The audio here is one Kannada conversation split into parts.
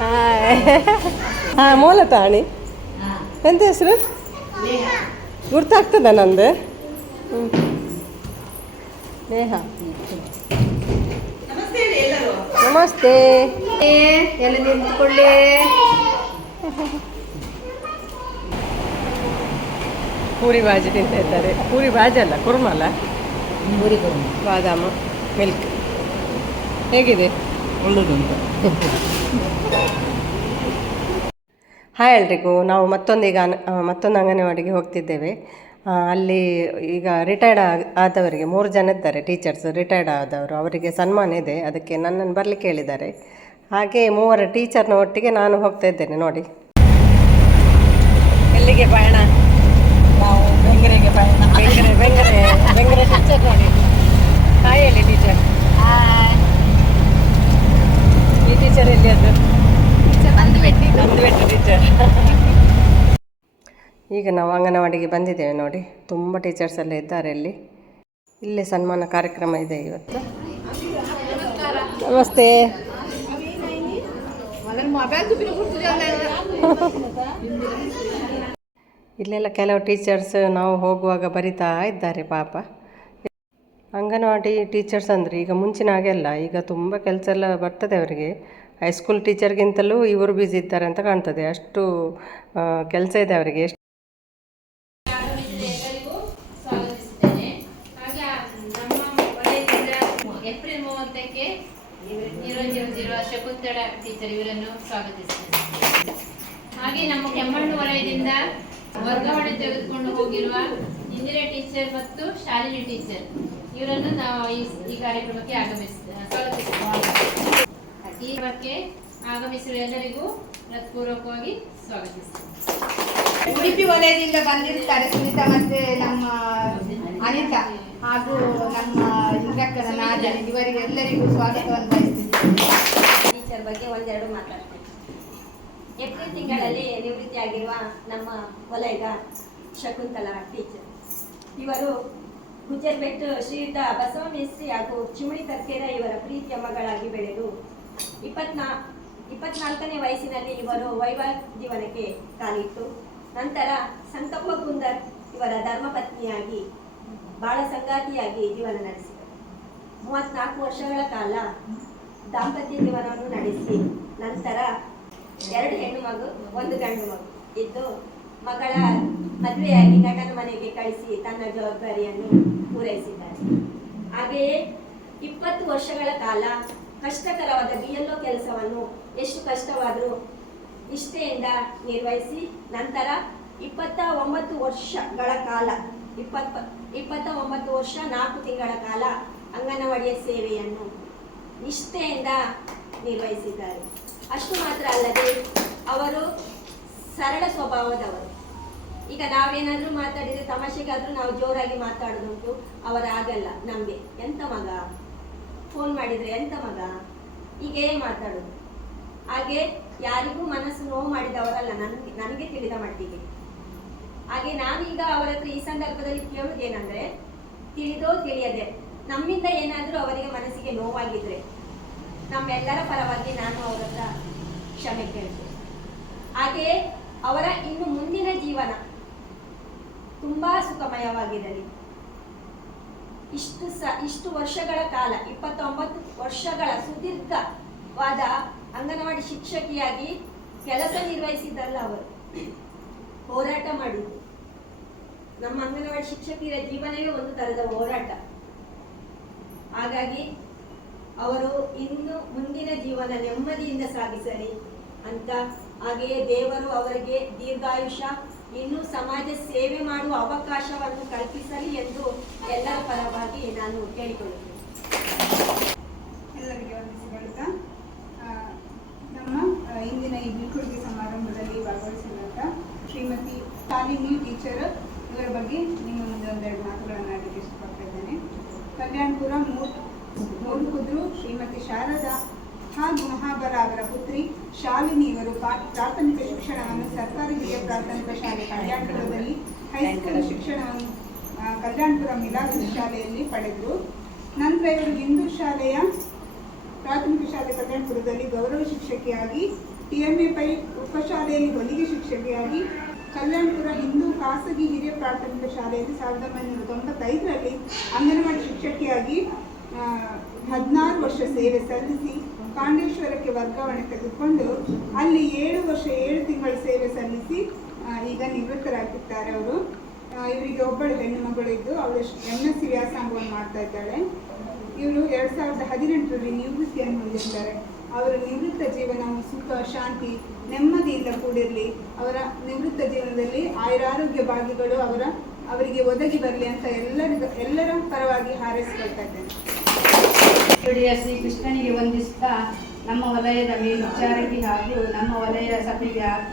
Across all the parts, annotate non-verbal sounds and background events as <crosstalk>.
ಹಾಯ್ ಹಾಂ. ಮೂಲತಾಣಿ ಎಂತ ಹೆಸರು? ಗುರ್ತಾಗ್ತದ ನಂದು? ಹ್ಞೂ ನೇಹ. ನಮಸ್ತೆ ಎಲ್ಲ ನಿಂತ್ಕೊಳ್ಳಿ? ಪೂರಿ ಬಾಜಿ ತಿಂತ ಇದ್ದಾರೆ. ಪೂರಿ ಬಾಜಿ ಅಲ್ಲ ಕುರ್ಮಲ್ಲ ಪೂರಿ ಕುರ್ಮ. ಬಾದಾಮ ಮಿಲ್ಕ್. ಹೇಗಿದೆ? ಒಳ್ಳೆದುಂಟು. ಹಾಯ್ ಎಲ್ರಿಗೂ. ನಾವು ಮತ್ತೊಂದೀಗ ಮತ್ತೊಂದು ಅಂಗನವಾಡಿಗೆ ಹೋಗ್ತಿದ್ದೇವೆ. ಅಲ್ಲಿ ಈಗ ರಿಟೈರ್ಡ್ ಆದವರಿಗೆ ಮೂರು ಜನ ಇದ್ದಾರೆ ಟೀಚರ್ಸ್ ರಿಟೈರ್ಡ್ ಆದವರು. ಅವರಿಗೆ ಸನ್ಮಾನ ಇದೆ. ಅದಕ್ಕೆ ನನ್ನನ್ನು ಬರಲಿಕ್ಕೆ ಹೇಳಿದ್ದಾರೆ. ಹಾಗೆ ಮೂವರ ಟೀಚರ್ನ ಒಟ್ಟಿಗೆ ನಾನು ಹೋಗ್ತಾ ಇದ್ದೇನೆ. ನೋಡಿ. ಎಲ್ಲಿಗೆ ಪಯಣ? ನಾವು ಬೆಂಗರೆಗೆ ಪಯಣ. ಬೆಂಗರೆ ಬೆಂಗರೆ ಬೆಂಗರೆ ಟೀಚರ್ ನೋಡಿ ಹಾಯ್ ಹೇಳಿ ಟೀಚರ್ ಈ ಟೀಚರ್ ಎಲ್ಲಿ ಅದು ಬಂದು ಬಿಟ್ಟು ಒಂದು ಬಿಟ್ಟು ಟೀಚರ್ ಈಗ ನಾವು ಅಂಗನವಾಡಿಗೆ ಬಂದಿದ್ದೇವೆ ನೋಡಿ. ತುಂಬ ಟೀಚರ್ಸ್ ಎಲ್ಲ ಇದ್ದಾರೆ ಇಲ್ಲಿ. ಇಲ್ಲೇ ಸನ್ಮಾನ ಕಾರ್ಯಕ್ರಮ ಇದೆ ಇವತ್ತು. ನಮಸ್ತೆ. ಇಲ್ಲೆಲ್ಲ ಕೆಲವು ಟೀಚರ್ಸ್ ನಾವು ಹೋಗುವಾಗ ಬರಿತಾ ಇದ್ದಾರೆ ಪಾಪ. ಅಂಗನವಾಡಿ ಟೀಚರ್ಸ್ ಅಂದರೆ ಈಗ ಮುಂಚಿನ ಹಾಗೆ ಅಲ್ಲ. ಈಗ ತುಂಬ ಕೆಲಸ ಎಲ್ಲ ಬರ್ತದೆ ಅವರಿಗೆ. ಹೈಸ್ಕೂಲ್ ಟೀಚರ್ಗಿಂತಲೂ ಇವರು ಬ್ಯುಸಿ ಇದ್ದಾರೆ ಅಂತ ಕಾಣ್ತದೆ. ಅಷ್ಟು ಕೆಲಸ ಇದೆ ಅವರಿಗೆ. ಟೀಚರ್ ಇವರನ್ನು ಸ್ವಾಗತಿಸುತ್ತೇನೆ ಹಾಗೆ ನಮ್ಮ ಕೆಮ್ಮಣ್ಣು ವಲಯದಿಂದ ವರ್ಗಾವಣೆ ತೆಗೆದುಕೊಂಡು ಹೋಗಿರುವ ಇಂದಿರಾ ಟೀಚರ್ ಮತ್ತು ಶಾಲಿನಿ ಟೀಚರ್ ಇವರನ್ನು ನಾವು ಈ- ಕಾರ್ಯಕ್ರಮಕ್ಕೆ ಆಗಮಿಸ ಈ ಬಗ್ಗೆ ಆಗಮಿಸಿರುವ ಎಲ್ಲರಿಗೂ ಹೃತ್ಪೂರ್ವಕವಾಗಿ ಸ್ವಾಗತಿಸುತ್ತೇನೆ ಉಡುಪಿ ವಲಯದಿಂದ ಬಂದಿರ್ತಾರೆ ಸುನೀತಾ ಮತ್ತೆ ನಮ್ಮ ಅನಿತಾ ಹಾಗೂ ನಮ್ಮ ಇಂದ್ರಕ್ಕನ ನಾಜನ್ ಇವರಿಗೆ ಎಲ್ಲರಿಗೂ ಸ್ವಾಗತವನ್ನು ಟೀಚರ್ ಬಗ್ಗೆ ಒಂದೆರಡು ಮಾತಾಡ್ತೇನೆ. ಏಪ್ರಿಲ್ ತಿಂಗಳಲ್ಲಿ ನಿವೃತ್ತಿಯಾಗಿರುವ ನಮ್ಮ ವಲಯದ ಶಕುಂತಲಾ ಟೀಚರ್. ಇವರು ಗುಜ್ಜರ್ಬೆಟ್ ಶ್ರೀಯುತ ಬಸವ ಮೇಸ್ತ್ರಿ ಹಾಗೂ ಚಿಮಣಿ ತರ್ಕೇರ ಇವರ ಪ್ರೀತಿಯ ಮಗಳಾಗಿ ಬೆಳೆದು ಇಪ್ಪತ್ನಾ, ಇಪ್ಪತ್ನಾಲ್ಕನೇ ವಯಸ್ಸಿನಲ್ಲಿ ಇವರು ವೈವಾಹಿಕ ಜೀವನಕ್ಕೆ ಕಾಲಿಟ್ಟು ನಂತರ ಸಂತಪ್ಪ ಕುಂದರ್ ಇವರ ಧರ್ಮಪತ್ನಿಯಾಗಿ ಬಾಳ ಸಂಗಾತಿಯಾಗಿ ಜೀವನ ನಡೆಸಿದರು. ಮೂವತ್ನಾಲ್ಕು ವರ್ಷಗಳ ಕಾಲ ದಾಂಪತ್ಯ ಜೀವನವನ್ನು ನಡೆಸಿ. ನಂತರ ಎರಡು ಹೆಣ್ಣು ಮಗು, ಒಂದು ಗಂಡು ಮಗು. ಇದ್ದು ಮಗಳ ಮದುವೆಯಾಗಿ ಗಂಡನ ಮನೆಗೆ ಕಳಿಸಿ ತನ್ನ ಜವಾಬ್ದಾರಿಯನ್ನು ಪೂರೈಸಿದ್ದಾರೆ. ಹಾಗೆಯೇ ಇಪ್ಪತ್ತು ವರ್ಷಗಳ ಕಾಲ ಕಷ್ಟಕರವಾದ ಬಿ ಎಲ್ ಕೆಲಸವನ್ನು ಎಷ್ಟು ಕಷ್ಟವಾದರೂ ನಿಷ್ಠೆಯಿಂದ ನಿರ್ವಹಿಸಿ, ನಂತರ ಇಪ್ಪತ್ತ ಒಂಬತ್ತು ವರ್ಷಗಳ ಕಾಲ, ಇಪ್ಪತ್ತ ಇಪ್ಪತ್ತ ಒಂಬತ್ತು ವರ್ಷ ನಾಲ್ಕು ತಿಂಗಳ ಕಾಲ ಅಂಗನವಾಡಿಯ ಸೇವೆಯನ್ನು ನಿಷ್ಠೆಯಿಂದ ನಿರ್ವಹಿಸಿದ್ದಾರೆ ಅಷ್ಟು ಮಾತ್ರ ಅಲ್ಲದೆ ಅವರು ಸರಳ ಸ್ವಭಾವದವರು. ಈಗ ನಾವೇನಾದರೂ ಮಾತಾಡಿದ್ರೆ ತಮಾಷೆಗಾದರೂ ನಾವು ಜೋರಾಗಿ ಮಾತಾಡೋದುಂಟು, ಅವರ ಆಗಲ್ಲ ನಮಗೆ. ಎಂತ ಮಗ? ಫೋನ್ ಮಾಡಿದ್ರೆ ಎಂತ ಮಗ? ಹೀಗೇ ಮಾತಾಡೋದು. ಹಾಗೆ ಯಾರಿಗೂ ಮನಸ್ಸು ನೋವು ಮಾಡಿದವರಲ್ಲ ನನಗೆ ನನಗೆ ತಿಳಿದ ಮಟ್ಟಿಗೆ. ಹಾಗೆ ನಾನೀಗ ಅವರ ಹತ್ರ ಈ ಸಂದರ್ಭದಲ್ಲಿ ಕೇಳೋದೇನೆಂದರೆ, ತಿಳಿದೋ ತಿಳಿಯದೆ. ನಮ್ಮಿಂದ ಏನಾದರೂ ಅವರಿಗೆ ಮನಸ್ಸಿಗೆ ನೋವಾಗಿದ್ರೆ ನಮ್ಮೆಲ್ಲರ ಪರವಾಗಿ ನಾನು ಅವರತ್ರ ಕ್ಷಮೆ ಕೇಳ್ತೇನೆ. ಹಾಗೆಯೇ ಅವರ ಇನ್ನು ಮುಂದಿನ ಜೀವನ ತುಂಬಾ ಸುಖಮಯವಾಗಿರಲಿ ಇಷ್ಟು ಸ, ಇಷ್ಟು ವರ್ಷಗಳ ಕಾಲ, ಇಪ್ಪತ್ತೊಂಬತ್ತು ವರ್ಷಗಳ ಸುದೀರ್ಘವಾದ ಅಂಗನವಾಡಿ ಶಿಕ್ಷಕಿಯಾಗಿ ಕೆಲಸ ನಿರ್ವಹಿಸಿದ್ದಲ್ಲ ಅವರು. ಹೋರಾಟ ಮಾಡಿದ್ರು ನಮ್ಮ ಅಂಗನವಾಡಿ ಶಿಕ್ಷಕಿಯರ ಜೀವನವೇ ಒಂದು ತರದ ಹೋರಾಟ. ಹಾಗಾಗಿ ಅವರು ಇನ್ನು ಮುಂದಿನ ಜೀವನ ನೆಮ್ಮದಿಯಿಂದ ಸಾಗಿಸಲಿ ಅಂತ. ಹಾಗೆಯೇ ದೇವರು ಅವರಿಗೆ ದೀರ್ಘಾಯುಷ್ಯ, ಇನ್ನು ಸಮಾಜ ಸೇವೆ ಮಾಡುವ ಅವಕಾಶವನ್ನು ಕಲ್ಪಿಸಲಿ ಎಂದು ಎಲ್ಲರ ಪರವಾಗಿ ನಾನು ಕೇಳಿಕೊಳ್ಳುತ್ತೇನೆ. ಎಲ್ಲರಿಗೆ ವಂದಿಸಿಕೊಳ್ಳುತ್ತಾ ನಮ್ಮ ಇಂದಿನ ಈ ಬೀಳ್ಕೊಡುಗೆ ಸಮಾರಂಭದಲ್ಲಿ ಭಾಗವಹಿಸಿದಂಥ ಶ್ರೀಮತಿ ಶಾಲಿನಿ ಟೀಚರ್, ಇವರ ಬಗ್ಗೆ ನಿಮ್ಮ ಮುಂದೆ ಒಂದೆರಡು ಮಾತುಗಳನ್ನು ಆಡಲಿಕ್ಕೆ ಇಷ್ಟಪಡ್ತಾ ಇದ್ದೇನೆ. ಕಲ್ಯಾಣಪುರ ಮೂರ್, ಮೂರುಕುದ್ರು ಶ್ರೀಮತಿ ಶಾರದಾ ಹಾಗೂ ಮಹಾಬಲ ಅವರ ಪುತ್ರಿ ಶಾಲಿನಿ ಇವರು ಪ್ರಾಥಮಿಕ ಶಿಕ್ಷಣವನ್ನು ಸರ್ಕಾರಿ ಹಿರಿಯ ಪ್ರಾಥಮಿಕ ಶಾಲೆ ಕಲ್ಯಾಣಪುರದಲ್ಲಿ, ಹೈಸ್ಕೂಲ್ ಶಿಕ್ಷಣವನ್ನು ಕಲ್ಯಾಣಪುರ ಮಿಲಾದ ಶಾಲೆಯಲ್ಲಿ ಪಡೆದರು. ನಂತರ ಇವರು ಹಿಂದೂ ಶಾಲೆಯ ಪ್ರಾಥಮಿಕ ಶಾಲೆ ಕಲ್ಯಾಣಪುರದಲ್ಲಿ ಗೌರವ ಶಿಕ್ಷಕಿಯಾಗಿ ಟಿಎಂಎ ಪೈ ಉಪಶಾಲೆಯಲ್ಲಿ ಹೊಲಿಗೆ ಶಿಕ್ಷಕಿಯಾಗಿ ಕಲ್ಯಾಣಪುರ ಹಿಂದೂ ಖಾಸಗಿ ಹಿರಿಯ ಪ್ರಾಥಮಿಕ ಶಾಲೆಯಲ್ಲಿ ಸಾವಿರದ ಒಂಬೈನೂರ ತೊಂಬತ್ತೈದರಲ್ಲಿ ಅಂಗನವಾಡಿ ಶಿಕ್ಷಕಿಯಾಗಿ ಹದಿನಾರು ವರ್ಷ ಸೇವೆ ಸಲ್ಲಿಸಿ ಪಾಂಡೇಶ್ವರಕ್ಕೆ ವರ್ಗಾವಣೆ ತೆಗೆದುಕೊಂಡು ಅಲ್ಲಿ ಏಳು ವರ್ಷ ಏಳು ತಿಂಗಳ ಸೇವೆ ಸಲ್ಲಿಸಿ ಈಗ ನಿವೃತ್ತರಾಗಿದ್ದಾರೆ ಅವರು. ಇವರಿಗೆ ಒಬ್ಬಳು ಹೆಣ್ಣು ಮಗಳು ಇದ್ದು ಅವಳು ಎಂ ಎಸ್ ಸಿ ವ್ಯಾಸಂಗವನ್ನು ಮಾಡ್ತಾ ಇದ್ದಾಳೆ. ಇವರು ಎರಡು ಸಾವಿರದ ಹದಿನೆಂಟರಲ್ಲಿ ನಿವೃತ್ತಿಯನ್ನು ಹೊಂದಿದ್ದಾರೆ ಅವರ ನಿವೃತ್ತ ಜೀವನವು ಸುಖ, ಶಾಂತಿ, ನೆಮ್ಮದಿಯಿಂದ ಕೂಡಿರಲಿ. ಅವರ ನಿವೃತ್ತ ಜೀವನದಲ್ಲಿ ಆಯುರಾರೋಗ್ಯ ಭಾಗ್ಯಗಳು ಅವರ, ಅವರಿಗೆ ಒದಗಿ ಬರಲಿ ಅಂತ ಎಲ್ಲರಿಗೂ, ಎಲ್ಲರ ಪರವಾಗಿ ಹಾರೈಸಿಕೊಳ್ತಾ ಇದ್ದೇನೆ ಶ್ರೀ ಕೃಷ್ಣನಿಗೆ ವಂದಿಸುತ್ತಾ ನಮ್ಮ ವಲಯದ ಮೇಲ್ವಿಚಾರಕಿ ಹಾಗೂ ನಮ್ಮ ವಲಯ ಸಭೆಗೆ ಆ-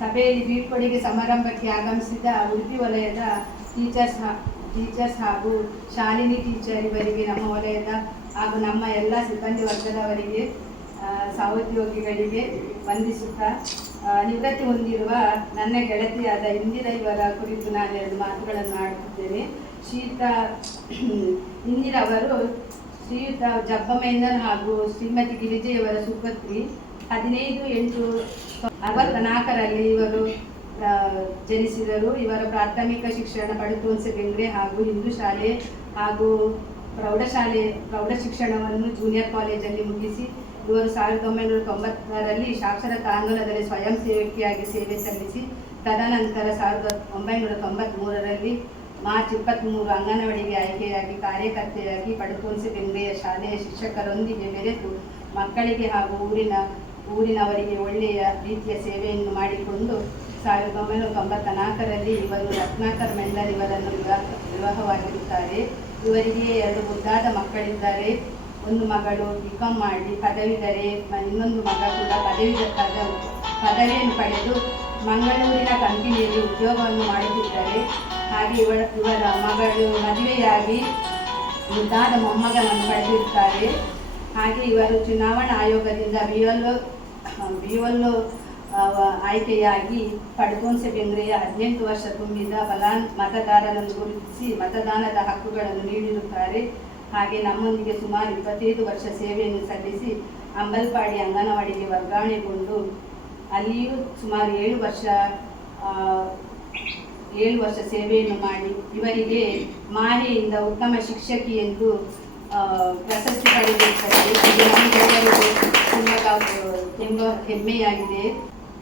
ಸಭೆಯಲ್ಲಿ ಬೀಳ್ಕೊಡುಗೆ ಸಮಾರಂಭಕ್ಕೆ ಆಗಮಿಸಿದ ಉಡುಪಿ ವಲಯದ ಟೀಚರ್ಸ್ ಟೀಚರ್ಸ್ ಹಾಗೂ ಶಾಲಿನಿ ಟೀಚರ್ ಇವರಿಗೆ ನಮ್ಮ ವಲಯದ ಹಾಗೂ ನಮ್ಮ ಎಲ್ಲ ಸಿಬ್ಬಂದಿ ವರ್ಗದವರಿಗೆ ಸಹೋದ್ಯೋಗಿಗಳಿಗೆ ವಂದಿಸುತ್ತಾ ನಿವೃತ್ತಿ ಹೊಂದಿರುವ ನನ್ನ ಗೆಳತಿಯಾದ ಇಂದಿರಾ ಇವರ ಕುರಿತು ನಾನು ಎರಡು ಮಾತುಗಳನ್ನು ಆಡುತ್ತಿದ್ದೇನೆ. ಶ್ರೀಯುತ, ಇಂದಿರಾ ಅವರು ಶ್ರೀಯುತ ಜಬ್ಬಮೇಂದರ್ ಹಾಗೂ ಶ್ರೀಮತಿ ಗಿರಿಜೆಯವರ ಸುಪತ್ರಿ ಹದಿನೈದು, ಎಂಟು ಅರವತ್ತ ನಾಲ್ಕರಲ್ಲಿ ಇವರು ಜನಿಸಿದರು. ಇವರ ಪ್ರಾಥಮಿಕ ಶಿಕ್ಷಣ ಪಡುತೋನ್ಸೆ ಸೆಕೆಂಡ್ರಿ ಹಾಗೂ ಹಿಂದೂ ಶಾಲೆ ಹಾಗೂ ಪ್ರೌಢಶಾಲೆ ಪ್ರೌಢ ಶಿಕ್ಷಣವನ್ನು ಜೂನಿಯರ್ ಕಾಲೇಜಲ್ಲಿ ಮುಗಿಸಿ ಇವರು ಸಾವಿರದ ಒಂಬೈನೂರ ತೊಂಬತ್ತರಲ್ಲಿ ಸಾಕ್ಷರತಾ ಆಂದೋಲನದಲ್ಲಿ ಸ್ವಯಂ ಸೇವಕಿಯಾಗಿ ಸೇವೆ ಸಲ್ಲಿಸಿ, ತದನಂತರ ಸಾವಿರದ ಒಂಬೈನೂರ ತೊಂಬತ್ತ್ಮೂರರಲ್ಲಿ ಮಾರ್ಚ್ ಇಪ್ಪತ್ತ್ಮೂರು ಅಂಗನವಾಡಿಗೆ ಆಯ್ಕೆಯಾಗಿ ಕಾರ್ಯಕರ್ತೆಯಾಗಿ ಪಡುಕೋನ್ಸೆ ಬೆಂಬೆಯ ಶಾಲೆಯ ಶಿಕ್ಷಕರೊಂದಿಗೆ ಬೆರೆತು ಮಕ್ಕಳಿಗೆ ಹಾಗೂ ಊರಿನ, ಊರಿನವರಿಗೆ ಒಳ್ಳೆಯ ರೀತಿಯ ಸೇವೆಯನ್ನು ಮಾಡಿಕೊಂಡು ಸಾವಿರದ ಒಂಬೈನೂರ ತೊಂಬತ್ತ ನಾಲ್ಕರಲ್ಲಿ ಇವರು ರತ್ನಾಕರ್ ಮೆಂಡರ್ ಇವರನ್ನು ವಿವಾಹ, ವಿವಾಹವಾಗಿರುತ್ತಾರೆ. ಇವರಿಗೆ ಎರಡು ಮುದ್ದಾದ ಮಕ್ಕಳಿದ್ದಾರೆ. ಒಂದು ಮಗಳು ಬಿ ಕಾಮ್ ಮಾಡಿ ಪದವಿದರೆ ಇನ್ನೊಂದು ಮಗ ಕೂಡ ಪದವಿ ಪದ ಪದವಿಯನ್ನು ಪಡೆದು ಮಂಗಳೂರಿನ ಕಂಪನಿಯಲ್ಲಿ ಉದ್ಯೋಗವನ್ನು ಮಾಡುತ್ತಿದ್ದಾರೆ. ಹಾಗೆ ಇವಳ, ಇವರ ಮಗಳು ಮದುವೆಯಾಗಿ ಮುದ್ದಾದ ಮೊಮ್ಮಗನನ್ನು ಪಡೆದಿರುತ್ತಾರೆ. ಹಾಗೆ ಇವರು ಚುನಾವಣಾ ಆಯೋಗದಿಂದ ಬಿ ಎಲ್ ಆಯ್ಕೆಯಾಗಿ ಪಡುಕೋನ್ಸೆ ಬೆಂಗ್ರೆಯ ಹದಿನೆಂಟು ವರ್ಷ ತುಂಬಿದ ಫಲಾನ್ ಮತದಾರರನ್ನು ಗುರುತಿಸಿ ಮತದಾನದ ಹಕ್ಕುಗಳನ್ನು ನೀಡಿರುತ್ತಾರೆ. ಹಾಗೆ ನಮ್ಮೊಂದಿಗೆ ಸುಮಾರು ಇಪ್ಪತ್ತೈದು ವರ್ಷ ಸೇವೆಯನ್ನು ಸಲ್ಲಿಸಿ ಅಂಬಲ್ಪಾಡಿ ಅಂಗನವಾಡಿಗೆ ವರ್ಗಾವಣೆಗೊಂಡು ಅಲ್ಲಿಯೂ ಸುಮಾರು ಏಳು ವರ್ಷ ಏಳು ವರ್ಷ ಸೇವೆಯನ್ನು ಮಾಡಿ ಇವರಿಗೆ ಮಾಹೆಯಿಂದ ಉತ್ತಮ ಶಿಕ್ಷಕಿ ಎಂದು ಪ್ರಶಸ್ತಿ ನಮಗೆಲ್ಲರಿಗೂ ತುಂಬ ತುಂಬ ಹೆಮ್ಮೆಯಾಗಿದೆ.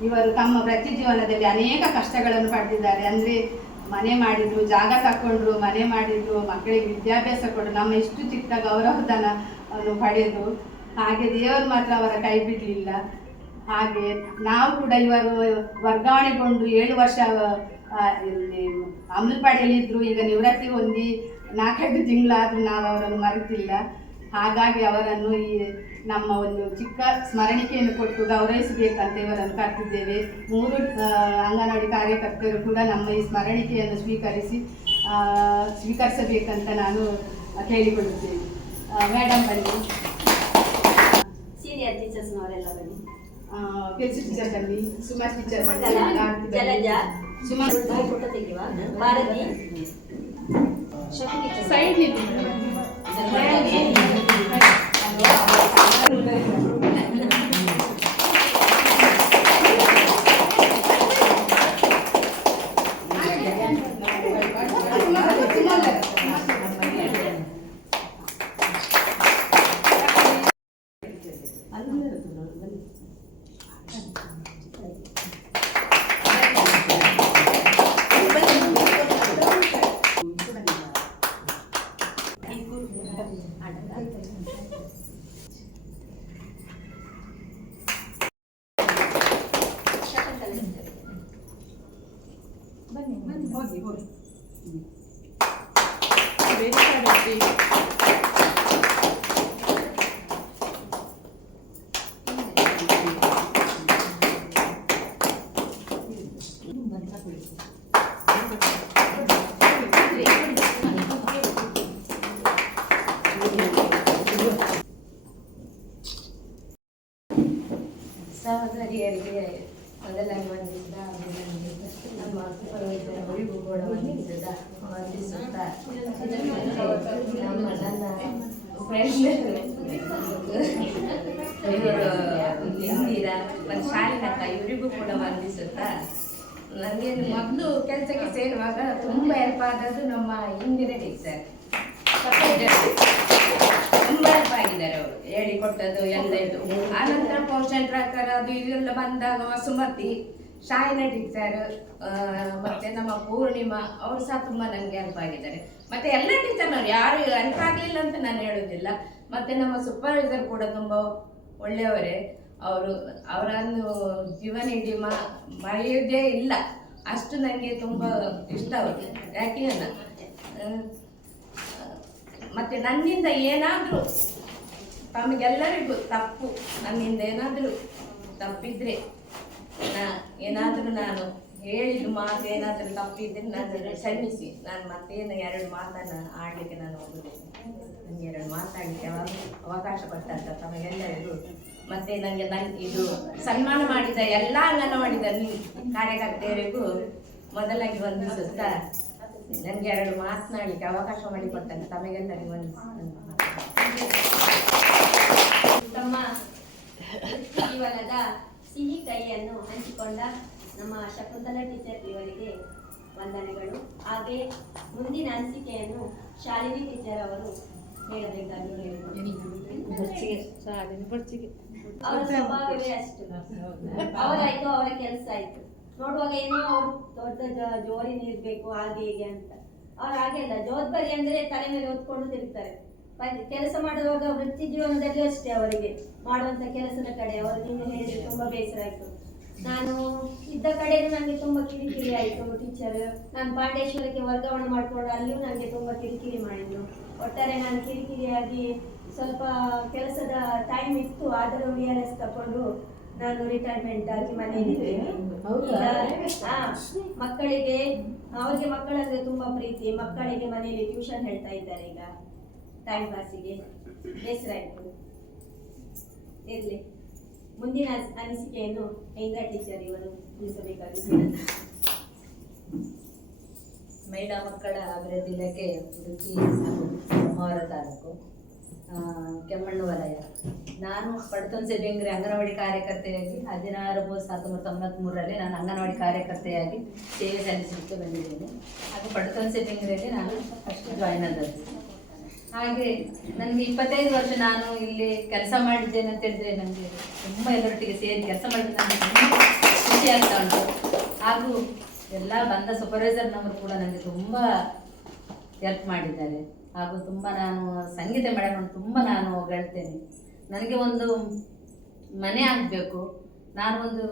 ಇವರು ತಮ್ಮ ವೃತ್ತಿ ಜೀವನದಲ್ಲಿ ಅನೇಕ ಕಷ್ಟಗಳನ್ನು ಪಡೆದಿದ್ದಾರೆ. ಅಂದರೆ ಮನೆ ಮಾಡಿದ್ರು, ಜಾಗ ತಕೊಂಡ್ರು, ಮನೆ ಮಾಡಿದ್ರು, ಮಕ್ಕಳಿಗೆ ವಿದ್ಯಾಭ್ಯಾಸ ಕೊಡು ನಮ್ಮ ಇಷ್ಟು ಚಿಕ್ಕ ಗೌರವಧನ ಅವರು ಪಡೆದು ಹಾಗೆ ದೇವರು ಮಾತ್ರ ಅವರ ಕೈ ಬಿಡಲಿಲ್ಲ. ಹಾಗೆ ನಾವು ಕೂಡ ಇವರು ವರ್ಗಾವಣೆಗೊಂಡು ಏಳು ವರ್ಷ ಅಮಲ್ಪಾಡಿಯಲ್ಲಿದ್ದರು ಈಗ ನಿವೃತ್ತಿ ಹೊಂದಿ ನಾಲ್ಕೈದು ತಿಂಗಳಾದರೂ ನಾವು ಅವರನ್ನು ಮರೆತಿಲ್ಲ. ಹಾಗಾಗಿ ಅವರನ್ನು ಈ ನಮ್ಮ ಒಂದು ಚಿಕ್ಕ ಸ್ಮರಣಿಕೆಯನ್ನು ಕೊಟ್ಟು ಗೌರವಿಸಬೇಕಂತ ಇವರನ್ನು ಕರೆದಿದ್ದೇವೆ. ಮೂರು ಅಂಗನವಾಡಿ ಕಾರ್ಯಕರ್ತರು ಕೂಡ ನಮ್ಮ ಈ ಸ್ಮರಣಿಕೆಯನ್ನು ಸ್ವೀಕರಿಸಿ ಸ್ವೀಕರಿಸಬೇಕಂತ ನಾನು ಕೇಳಿಕೊಳ್ಳುತ್ತೇನೆ. ಮೇಡಮ್ ಬನ್ನಿ. ಸೀನಿಯರ್ ಟೀಚರ್ಸ್ನವರೆಲ್ಲ ಬನ್ನಿ. ಪೆನ್ಸಿಲ್ ಟೀಚರ್ ಬನ್ನಿ ಸುಮಾರು ಟೀಚರ್ ಸುಮಾರು side Bharati side Teşekkür ederim. ನನಗೆ ಮೊದಲು ಕೆಲಸಕ್ಕೆ ಸೇರುವಾಗ ತುಂಬ ಹೆಲ್ಪ್ ಆದದ್ದು ನಮ್ಮ ಹಿಂದಿನ ಟೀಚರ್ ತುಂಬ ಹೆಲ್ಪ್ ಆಗಿದ್ದಾರೆ ಅವರು. ಹೇಳಿಕೊಟ್ಟದ್ದು ಎಲ್ಲ ಇದು. ಆನಂತರ ಪೋಷಣ್ ಟ್ರಾಕರ್ ಅದು ಇದೆಲ್ಲ ಬಂದಾಗ ಸುಮತಿ ಶಾಯಿನ ಟೀಚರ್ ಮತ್ತೆ ನಮ್ಮ ಪೂರ್ಣಿಮಾ ಅವರು ಸಹ ತುಂಬ ನನಗೆ ಹೆಲ್ಪ್ ಆಗಿದ್ದಾರೆ. ಮತ್ತೆ ಎಲ್ಲ ಟೀಚರ್ನವ್ರು ಯಾರು ಹೆಲ್ಪ್ ಆಗಲಿಲ್ಲ ಅಂತ ನಾನು ಹೇಳೋದಿಲ್ಲ. ಮತ್ತೆ ನಮ್ಮ ಸೂಪರ್ವೈಸರ್ ಕೂಡ ತುಂಬ ಒಳ್ಳೆಯವರೇ. ಅವರು, ಅವರನ್ನು ಜೀವನ ಇಡೀ ಮರೆಯೋದೇ ಇಲ್ಲ. ಅಷ್ಟು ನನಗೆ ತುಂಬ ಇಷ್ಟ ಅವರು. ಯಾಕೆ ಅಲ್ಲ? ಮತ್ತೆ ನನ್ನಿಂದ ಏನಾದರೂ, ತಮಗೆಲ್ಲರಿಗೂ ತಪ್ಪು, ನನ್ನಿಂದ ಏನಾದರೂ ತಪ್ಪಿದ್ರೆ, ನಾ, ಏನಾದರೂ ನಾನು ಹೇಳಿದ ಮಾತು ಏನಾದರೂ ತಪ್ಪಿದ್ರೆ ನಾನು ಕ್ಷಮಿಸಿ. ನಾನು ಮತ್ತೇನು ಎರಡು ಮಾತನ್ನು ಆಡಲಿಕ್ಕೆ ನಾನು ಹೋಗುದಿಲ್ಲ ನನಗೆ ಎರಡು ಮಾತಾಡಲಿಕ್ಕೆ ಅವಾಗ ಅವಕಾಶ ಕೊಟ್ಟಂತ ತಮಗೆಲ್ಲರಿಗೂ ಮತ್ತೆ ನನಗೆ ನನ್ ಇದು ಸನ್ಮಾನ ಮಾಡಿದ ಎಲ್ಲ ಮಾಡಿದ ಕಾರ್ಯಕರ್ತೆಯರಿಗೂ ಮೊದಲಾಗಿ ವಂದಿಸುತ್ತಾ? ನನಗೆ ಎರಡು ಮಾತನಾಡಲಿಕ್ಕೆ ಅವಕಾಶ ಮಾಡಿಕೊಟ್ಟಂತ ತಮಗೆಲ್ಲರಿಗೂ ತಮ್ಮ ಜೀವನದ ಸಿಹಿ ಕೈಯನ್ನು ಹಂಚಿಕೊಂಡ ನಮ್ಮ ಶಕುಂತಲ ಟೀಚರ್ ಇವರಿಗೆ ವಂದನೆಗಳು. ಹಾಗೆ ಮುಂದಿನ ಅನಿಸಿಕೆಯನ್ನು ಶಾಲಿನಿ ಟೀಚರ್ ಅವರು ಹೇಳಿದರು ಅವರ ಸ್ವಭಾವವೇ ಅಷ್ಟು. ಅವರಾಯ್ತು ಅವರ ಕೆಲಸ ಆಯ್ತು ನೋಡುವಾಗ ಏನೋ ಅವ್ರು ದೊಡ್ಡ ಜೋರಿ ಇರ್ಬೇಕು ಹಾಗೆ ಹೀಗೆ ಅಂತ. ಅವ್ರು ಹಾಗೆ ಅಲ್ಲ. ಜವಾಬ್ದಾರಿ ಅಂದ್ರೆ ತಲೆ ಮೇಲೆ ಹೊತ್ಕೊಂಡು ತಿರ್ತಾರೆ ಕೆಲಸ ಮಾಡುವಾಗ ವೃತ್ತಿ ಜೀವನದಲ್ಲಿ ಅಷ್ಟೇ ಅವರಿಗೆ. ಮಾಡುವಂತ ಕೆಲಸದ ಕಡೆ ಅವರು ನಿನ್ನೆ ಹೇಳಿದ್ರೆ ತುಂಬಾ ಬೇಸರ ಆಯ್ತು. ನಾನು ಇದ್ದ ಕಡೆನೂ ನನಗೆ ತುಂಬಾ ಕಿರಿಕಿರಿ ಆಯ್ತು ಟೀಚರ್ ನಾನು ಪಾಂಡೇಶ್ವರಕ್ಕೆ ವರ್ಗಾವಣೆ ಮಾಡಿಕೊಂಡು ಅಲ್ಲಿಯೂ ನನಗೆ ತುಂಬಾ ಕಿರಿಕಿರಿ ಮಾಡಿದ್ರು. ಒಟ್ಟಾರೆ ನಾನು ಕಿರಿಕಿರಿಯಾಗಿ ಸ್ವಲ್ಪ ಕೆಲಸದ ಟೈಮ್ ಇತ್ತು ಆದರೂ ವಿ ಆರ್ ಎಸ್ ತಗೊಂಡು ನಾನು ರಿಟೈರ್ಮೆಂಟ್ ಆಗಿ ಮನೆಯಲ್ಲಿದ್ದೇನೆ ಮಕ್ಕಳಿಗೆ ಅವ್ರಿಗೆ ಮಕ್ಕಳಂದ್ರೆ ತುಂಬಾ ಪ್ರೀತಿ. ಮಕ್ಕಳಿಗೆ ಮನೆಯಲ್ಲಿ ಟ್ಯೂಷನ್ ಹೇಳ್ತಾ ಇದ್ದಾರೆ ಈಗ. ಟೈಮ್ ಪಾಸಿಗೆ ಬೇಸರ ಆಯ್ತು. ಇರ್ಲಿ. ಮುಂದಿನ ಅನಿಸ್- ಅನಿಸಿಕೆಯನ್ನು ಇಂದ್ರ ಟೀಚರ್ ಇವರು ತಿಳಿಸಬೇಕಾಗಿದೆ. ಮಹಿಳಾ ಮಕ್ಕಳ ಅಭಿವೃದ್ಧಿ ಇಲಾಖೆ ಉಡುಪಿ ಬ್ರಹ್ಮಾವರ ತಾಲೂಕು ಕೆಮ್ಮಣ್ಣು ವಲಯ. ನಾನು ಪಡ್ತೊನ್ಸೆ ಬೆಂಗ್ರೆ ಅಂಗನವಾಡಿ ಕಾರ್ಯಕರ್ತೆಯಾಗಿ ಹದಿನಾರು ಮೂರು ಸಾವಿರದ ಒಂಬೈನೂರ ತೊಂಬತ್ತ್ಮೂರರಲ್ಲಿ ನಾನು ಅಂಗನವಾಡಿ ಕಾರ್ಯಕರ್ತೆಯಾಗಿ ಸೇವೆ ಸಲ್ಲಿಸಲಿಕ್ಕೆ ಬಂದಿದ್ದೇನೆ. ಹಾಗೂ ಪಡ್ತೊನ್ಸೆ ಬೆಂಗ್ರೆಯಲ್ಲಿ ನಾನು ಫಸ್ಟ್ ಜಾಯ್ನ್ ಆದದ್ದು ಹಾಗೆ ನನಗೆ ಇಪ್ಪತ್ತೈದು ವರ್ಷ ನಾನು ಇಲ್ಲಿ ಕೆಲಸ ಮಾಡಿದ್ದೇನೆ ಅಂತ ಹೇಳಿದ್ರೆ ನನಗೆ ತುಂಬ ಎಲ್ಲರೊಟ್ಟಿಗೆ ಸೇರಿ ಕೆಲಸ ಮಾಡಿದ್ರೆ ನನಗೆ ತುಂಬ ಖುಷಿ ಆಗ್ತಾ ಉಂಟು. ಹಾಗೂ ಎಲ್ಲ ಬಂದ ಸೂಪರ್ವೈಸರ್ನವರು ಕೂಡ ನನಗೆ ತುಂಬ ಹೆಲ್ಪ್ ಮಾಡಿದ್ದಾರೆ. ಹಾಗೂ ತುಂಬ ನಾನು ಸಂಗೀತ ಮೇಡಮ್ ತುಂಬ ನಾನು ಹೊಗಳ್ತೇನೆ ನನಗೆ ಒಂದು ಮನೆ ಆಗಬೇಕು. ನಾನು ಒಂದು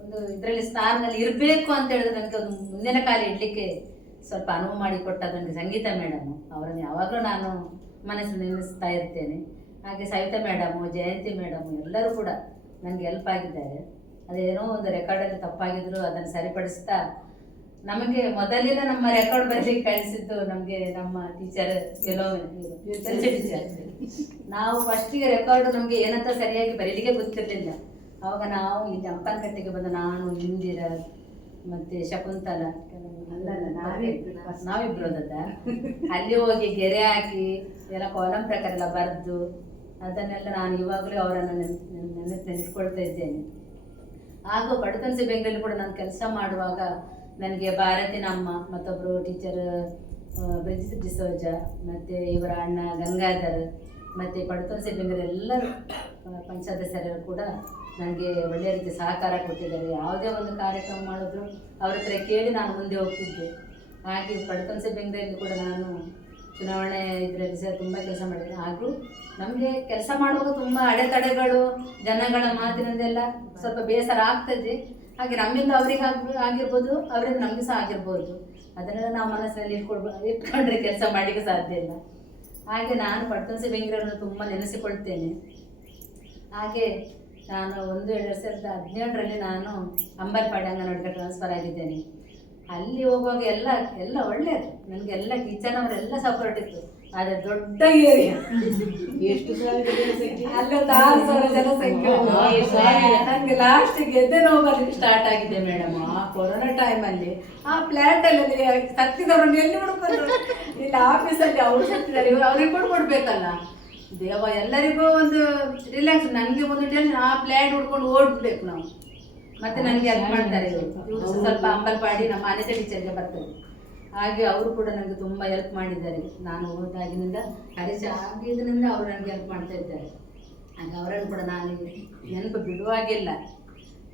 ಒಂದು ಇದರಲ್ಲಿ ಸ್ಥಾನದಲ್ಲಿ ಇರಬೇಕು ಅಂತ ಹೇಳಿದ್ರೆ ನನಗೆ ಒಂದು ಮುಂದಿನ ಕಾಲ ಇಡಲಿಕ್ಕೆ ಸ್ವಲ್ಪ ಅನುವು ಮಾಡಿಕೊಟ್ಟದ್ದು ನನಗೆ ಸಂಗೀತ ಮೇಡಮು ಅವರನ್ನು ಯಾವಾಗಲೂ ನಾನು ಮನಸ್ಸು ನಿಲ್ಲಿಸ್ತಾ ಇರ್ತೇನೆ. ಹಾಗೆ ಸವಿತಾ ಮೇಡಮು ಜಯಂತಿ ಮೇಡಮು ಎಲ್ಲರೂ ಕೂಡ ನನಗೆ ಹೆಲ್ಪ್ ಆಗಿದ್ದಾರೆ. ಅದೇನೋ ಒಂದು ರೆಕಾರ್ಡಲ್ಲಿ ತಪ್ಪಾಗಿದ್ರು ಅದನ್ನು ಸರಿಪಡಿಸ್ತಾ ನಮಗೆ ಮೊದಲಿನ ನಮ್ಮ ರೆಕಾರ್ಡ್ ಬರಲಿಕ್ಕೆ ಕಳಿಸಿದ್ದು ನಮಗೆ ನಮ್ಮ ಟೀಚರ್ ಟೀಚರ್ ನಾವು ಫಸ್ಟಿಗೆ ರೆಕಾರ್ಡ್ ನಮಗೆ ಏನಂತ ಸರಿಯಾಗಿ ಬರೀಲಿಕ್ಕೆ ಗೊತ್ತಿರಲಿಲ್ಲ. ಅವಾಗ ನಾವು ಇಲ್ಲಿ ಅಂಪನಕಟ್ಟೆಗೆ ಬಂದು ನಾನು, ಇಂದಿರ ಮತ್ತೆ ಶಕುಂತಲ ನಾವೇ ನಾವಿಬ್ರು ಹೋದದ್ದ ಅಲ್ಲಿ ಹೋಗಿ ಗೆರೆ ಹಾಕಿ ಎಲ್ಲ ಕಾಲಂ ಪ್ರಕಾರ ಎಲ್ಲ ಬರೆದು ಅದನ್ನೆಲ್ಲ ನಾನು ಇವಾಗಲೂ ಅವರನ್ನು ನೆನ ನೆನೆ ನೆನೆಸ್ಕೊಳ್ತಾ ಇದ್ದೇನೆ. ಹಾಗೂ ಪಡತನ್ಸಿ ಬೆಂಗಳೂರು ಕೂಡ ನಾನು ಕೆಲಸ ಮಾಡುವಾಗ ನನಗೆ ಭಾರತಿ ಅಮ್ಮ ಮತ್ತೊಬ್ಬರು ಟೀಚರ್ ಬ್ರಿಜಿತ್ ಡಿಸೋಜ ಮತ್ತು ಇವರ ಅಣ್ಣ ಗಂಗಾಧರ್ ಮತ್ತು ಪಡತನ್ಸಿ ಬೆಂಗಳೂರು ಎಲ್ಲರೂ ಸದಸ್ಯರು ಕೂಡ ನನಗೆ ಒಳ್ಳೆಯ ರೀತಿ ಸಹಕಾರ ಕೊಟ್ಟಿದ್ದಾರೆ. ಯಾವುದೇ ಒಂದು ಕಾರ್ಯಕ್ರಮ ಮಾಡಿದ್ರು ಅವ್ರ ಹತ್ರ ಕೇಳಿ ನಾನು ಮುಂದೆ ಹೋಗ್ತಿದ್ದೆ. ಹಾಗೆ ಪಡ್ಕನ್ಸೆ ಬೆಂಗಳೂರಲ್ಲಿ ಕೂಡ ನಾನು ಚುನಾವಣೆ ಇದರಲ್ಲಿ ಸಹ ತುಂಬ ಕೆಲಸ ಮಾಡಿದೆ. ಹಾಗೂ ನಮಗೆ ಕೆಲಸ ಮಾಡುವಾಗ ತುಂಬ ಅಡೆತಡೆಗಳು, ಜನಗಳ ಮಾತಿನದೆಲ್ಲ ಸ್ವಲ್ಪ ಬೇಸರ ಆಗ್ತದೆ. ಹಾಗೆ ನಮ್ಮಿಂದ ಅವ್ರಿಗೆ ಆಗ್ ಆಗಿರ್ಬೋದು ಅವರಿಂದ ನಮಗೆ ಸಹ ಆಗಿರ್ಬೋದು. ಅದನ್ನೆಲ್ಲ ನಾವು ಮನಸ್ಸಲ್ಲಿ ಇಟ್ಕೊಳ್ಬೋದು ಇಟ್ಕೊಂಡ್ರೆ ಕೆಲಸ ಮಾಡಲಿಕ್ಕೆ ಸಾಧ್ಯ ಇಲ್ಲ. ಹಾಗೆ ನಾನು ಪಡ್ಕನ್ಸೆ ಬೆಂಗಳೂರನ್ನು ತುಂಬ ನೆನೆಸಿಕೊಳ್ತೇನೆ. ಹಾಗೆ ನಾನು ಒಂದು ಎರಡು ಸಾವಿರದ ಹದಿನೇಳರಲ್ಲಿ ನಾನು ಅಂಬರ್ಪಾಡಿ ಅಂಗನವಾಡಿಗೆ ಟ್ರಾನ್ಸ್ಫರ್ ಆಗಿದ್ದೇನೆ. ಅಲ್ಲಿ ಹೋಗುವಾಗ ಎಲ್ಲ ಎಲ್ಲ ಒಳ್ಳೆಯದು ನನಗೆ ಎಲ್ಲ ಟೀಚರ್ನವರೆಲ್ಲ ಸಪೋರ್ಟ್ ಇತ್ತು. ಆದರೆ ದೊಡ್ಡ ಏರಿಯಾ ಎಷ್ಟು? ಅಲ್ಲೊಂದು ಆರು ಸಾವಿರ ಜನಸಂಖ್ಯೆ ಸಂಖ್ಯೆ ನನಗೆ ಲಾಸ್ಟಿಗೆ ಎದೆ ನೋವು ಬರ್ಲಿಕ್ಕೆ ಸ್ಟಾರ್ಟ್ ಆಗಿದೆ ಮೇಡಮ್ ಆ ಕೊರೋನಾ ಟೈಮಲ್ಲಿ ಆ ಫ್ಲ್ಯಾಟ್ ಅಲ್ಲಿ ಸತ್ತಿದವ್ರನ್ನ ಎಲ್ಲಿ ಹುಡುಕೋದು ಇಲ್ಲಿ ಆಫೀಸಲ್ಲಿ ಅವ್ರು ಸತ್ತಿದ್ದಾರೆ ಇವ್ರು ಅವ್ರಿಗೆ ಕೂಡ ಕೊಡ್ಬೇಕಲ್ಲ. ದೇವ ಎಲ್ಲರಿಗೂ ಒಂದು ರಿಲ್ಯಾಕ್ಸ್ ನನಗೆ ಒಂದು ಟೆನ್ಷನ್ ಆ ಪ್ಲ್ಯಾನ್ ಹುಡ್ಕೊಂಡು ಓಡ್ಬೇಕು ನಾವು. ಮತ್ತೆ ನನಗೆ ಹೆಲ್ಪ್ ಮಾಡ್ತಾರೆ ಸ್ವಲ್ಪ ಅಂಬಲ್ ಸ್ವಲ್ಪ ಅಂಬಲ್ಪಾಡಿ ನಮ್ಮ ಅನೇಕ ಟೀಚರ್ಗೆ ಬರ್ತದೆ. ಹಾಗೆ ಅವರು ಕೂಡ ನನಗೆ ತುಂಬ ಹೆಲ್ಪ್ ಮಾಡಿದ್ದಾರೆ. ನಾನು ಓದಾಗಿನಿಂದ ಹರೀಶ ಆಗಿದ್ದರಿಂದ ಅವರು ನನಗೆ ಹೆಲ್ಪ್ ಮಾಡ್ತಾ ಇದ್ದಾರೆ. ಹಾಗೆ ಅವರನ್ನು ಕೂಡ ನಾನು ನೆನಪು ಬಿಡುವಾಗಿಲ್ಲ.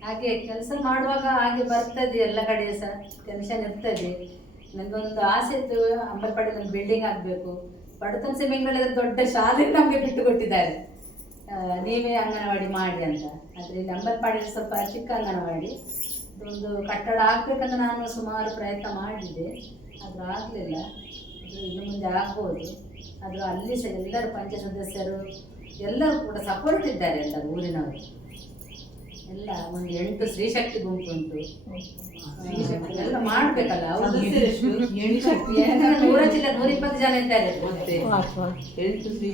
ಹಾಗೆ ಕೆಲಸ ಮಾಡುವಾಗ ಹಾಗೆ ಬರ್ತದೆ ಎಲ್ಲ ಕಡೆ ಸಹ ಟೆನ್ಷನ್ ಇರ್ತದೆ. ನನಗೊಂದು ಆಸೆ ಇತ್ತು ಅಂಬಲ್ಪಾಡಿ ಒಂದು ಬಿಲ್ಡಿಂಗ್ ಆಗಬೇಕು. ಬಡತನ ಮೇಲೆ ದೊಡ್ಡ ಶಾಲೆ ನಮಗೆ ಬಿಟ್ಟು ಕೊಟ್ಟಿದ್ದಾರೆ. ನೀವೇ ಅಂಗನವಾಡಿ ಮಾಡಿ ಅಂತ. ಆದರೆ ಇಲ್ಲಿ ಅಂಬಲ್ಪಾಡಿಯಲ್ಲಿ ಸ್ವಲ್ಪ ಚಿಕ್ಕ ಅಂಗನವಾಡಿ. ಒಂದು ಕಟ್ಟಡ ಆಗ್ಬೇಕಂತ ನಾನು ಸುಮಾರು ಪ್ರಯತ್ನ ಮಾಡಿದ್ದೆ. ಅದು ಆಗಲಿಲ್ಲ. ಅದು ಇನ್ನು ಮುಂದೆ ಆಗ್ಬೋದು. ಆದರೂ ಅಲ್ಲಿ ಸಹ ಎಲ್ಲರೂ ಪಂಚಾಯತ್ ಸದಸ್ಯರು ಎಲ್ಲರೂ ಕೂಡ ಸಪೋರ್ಟ್ ಇದ್ದಾರೆ ಅಂತ ಊರಿನವರು. ಎಲ್ಲ ಒಂದು ಎಂಟು ಸ್ತ್ರೀಶಕ್ತಿ ಗುಂಪು ಉಂಟು ಸ್ತ್ರೀಶಕ್ತಿ ಎಲ್ಲ ಮಾಡ್ಬೇಕಲ್ಲ ಅವ್ರು ನೂರ ಜಿಲ್ಲೆ ನೂರ ಇಪ್ಪತ್ತು ಜನ ಇದ್ದಾರೆ ಎಂಟು ಶ್ರೀ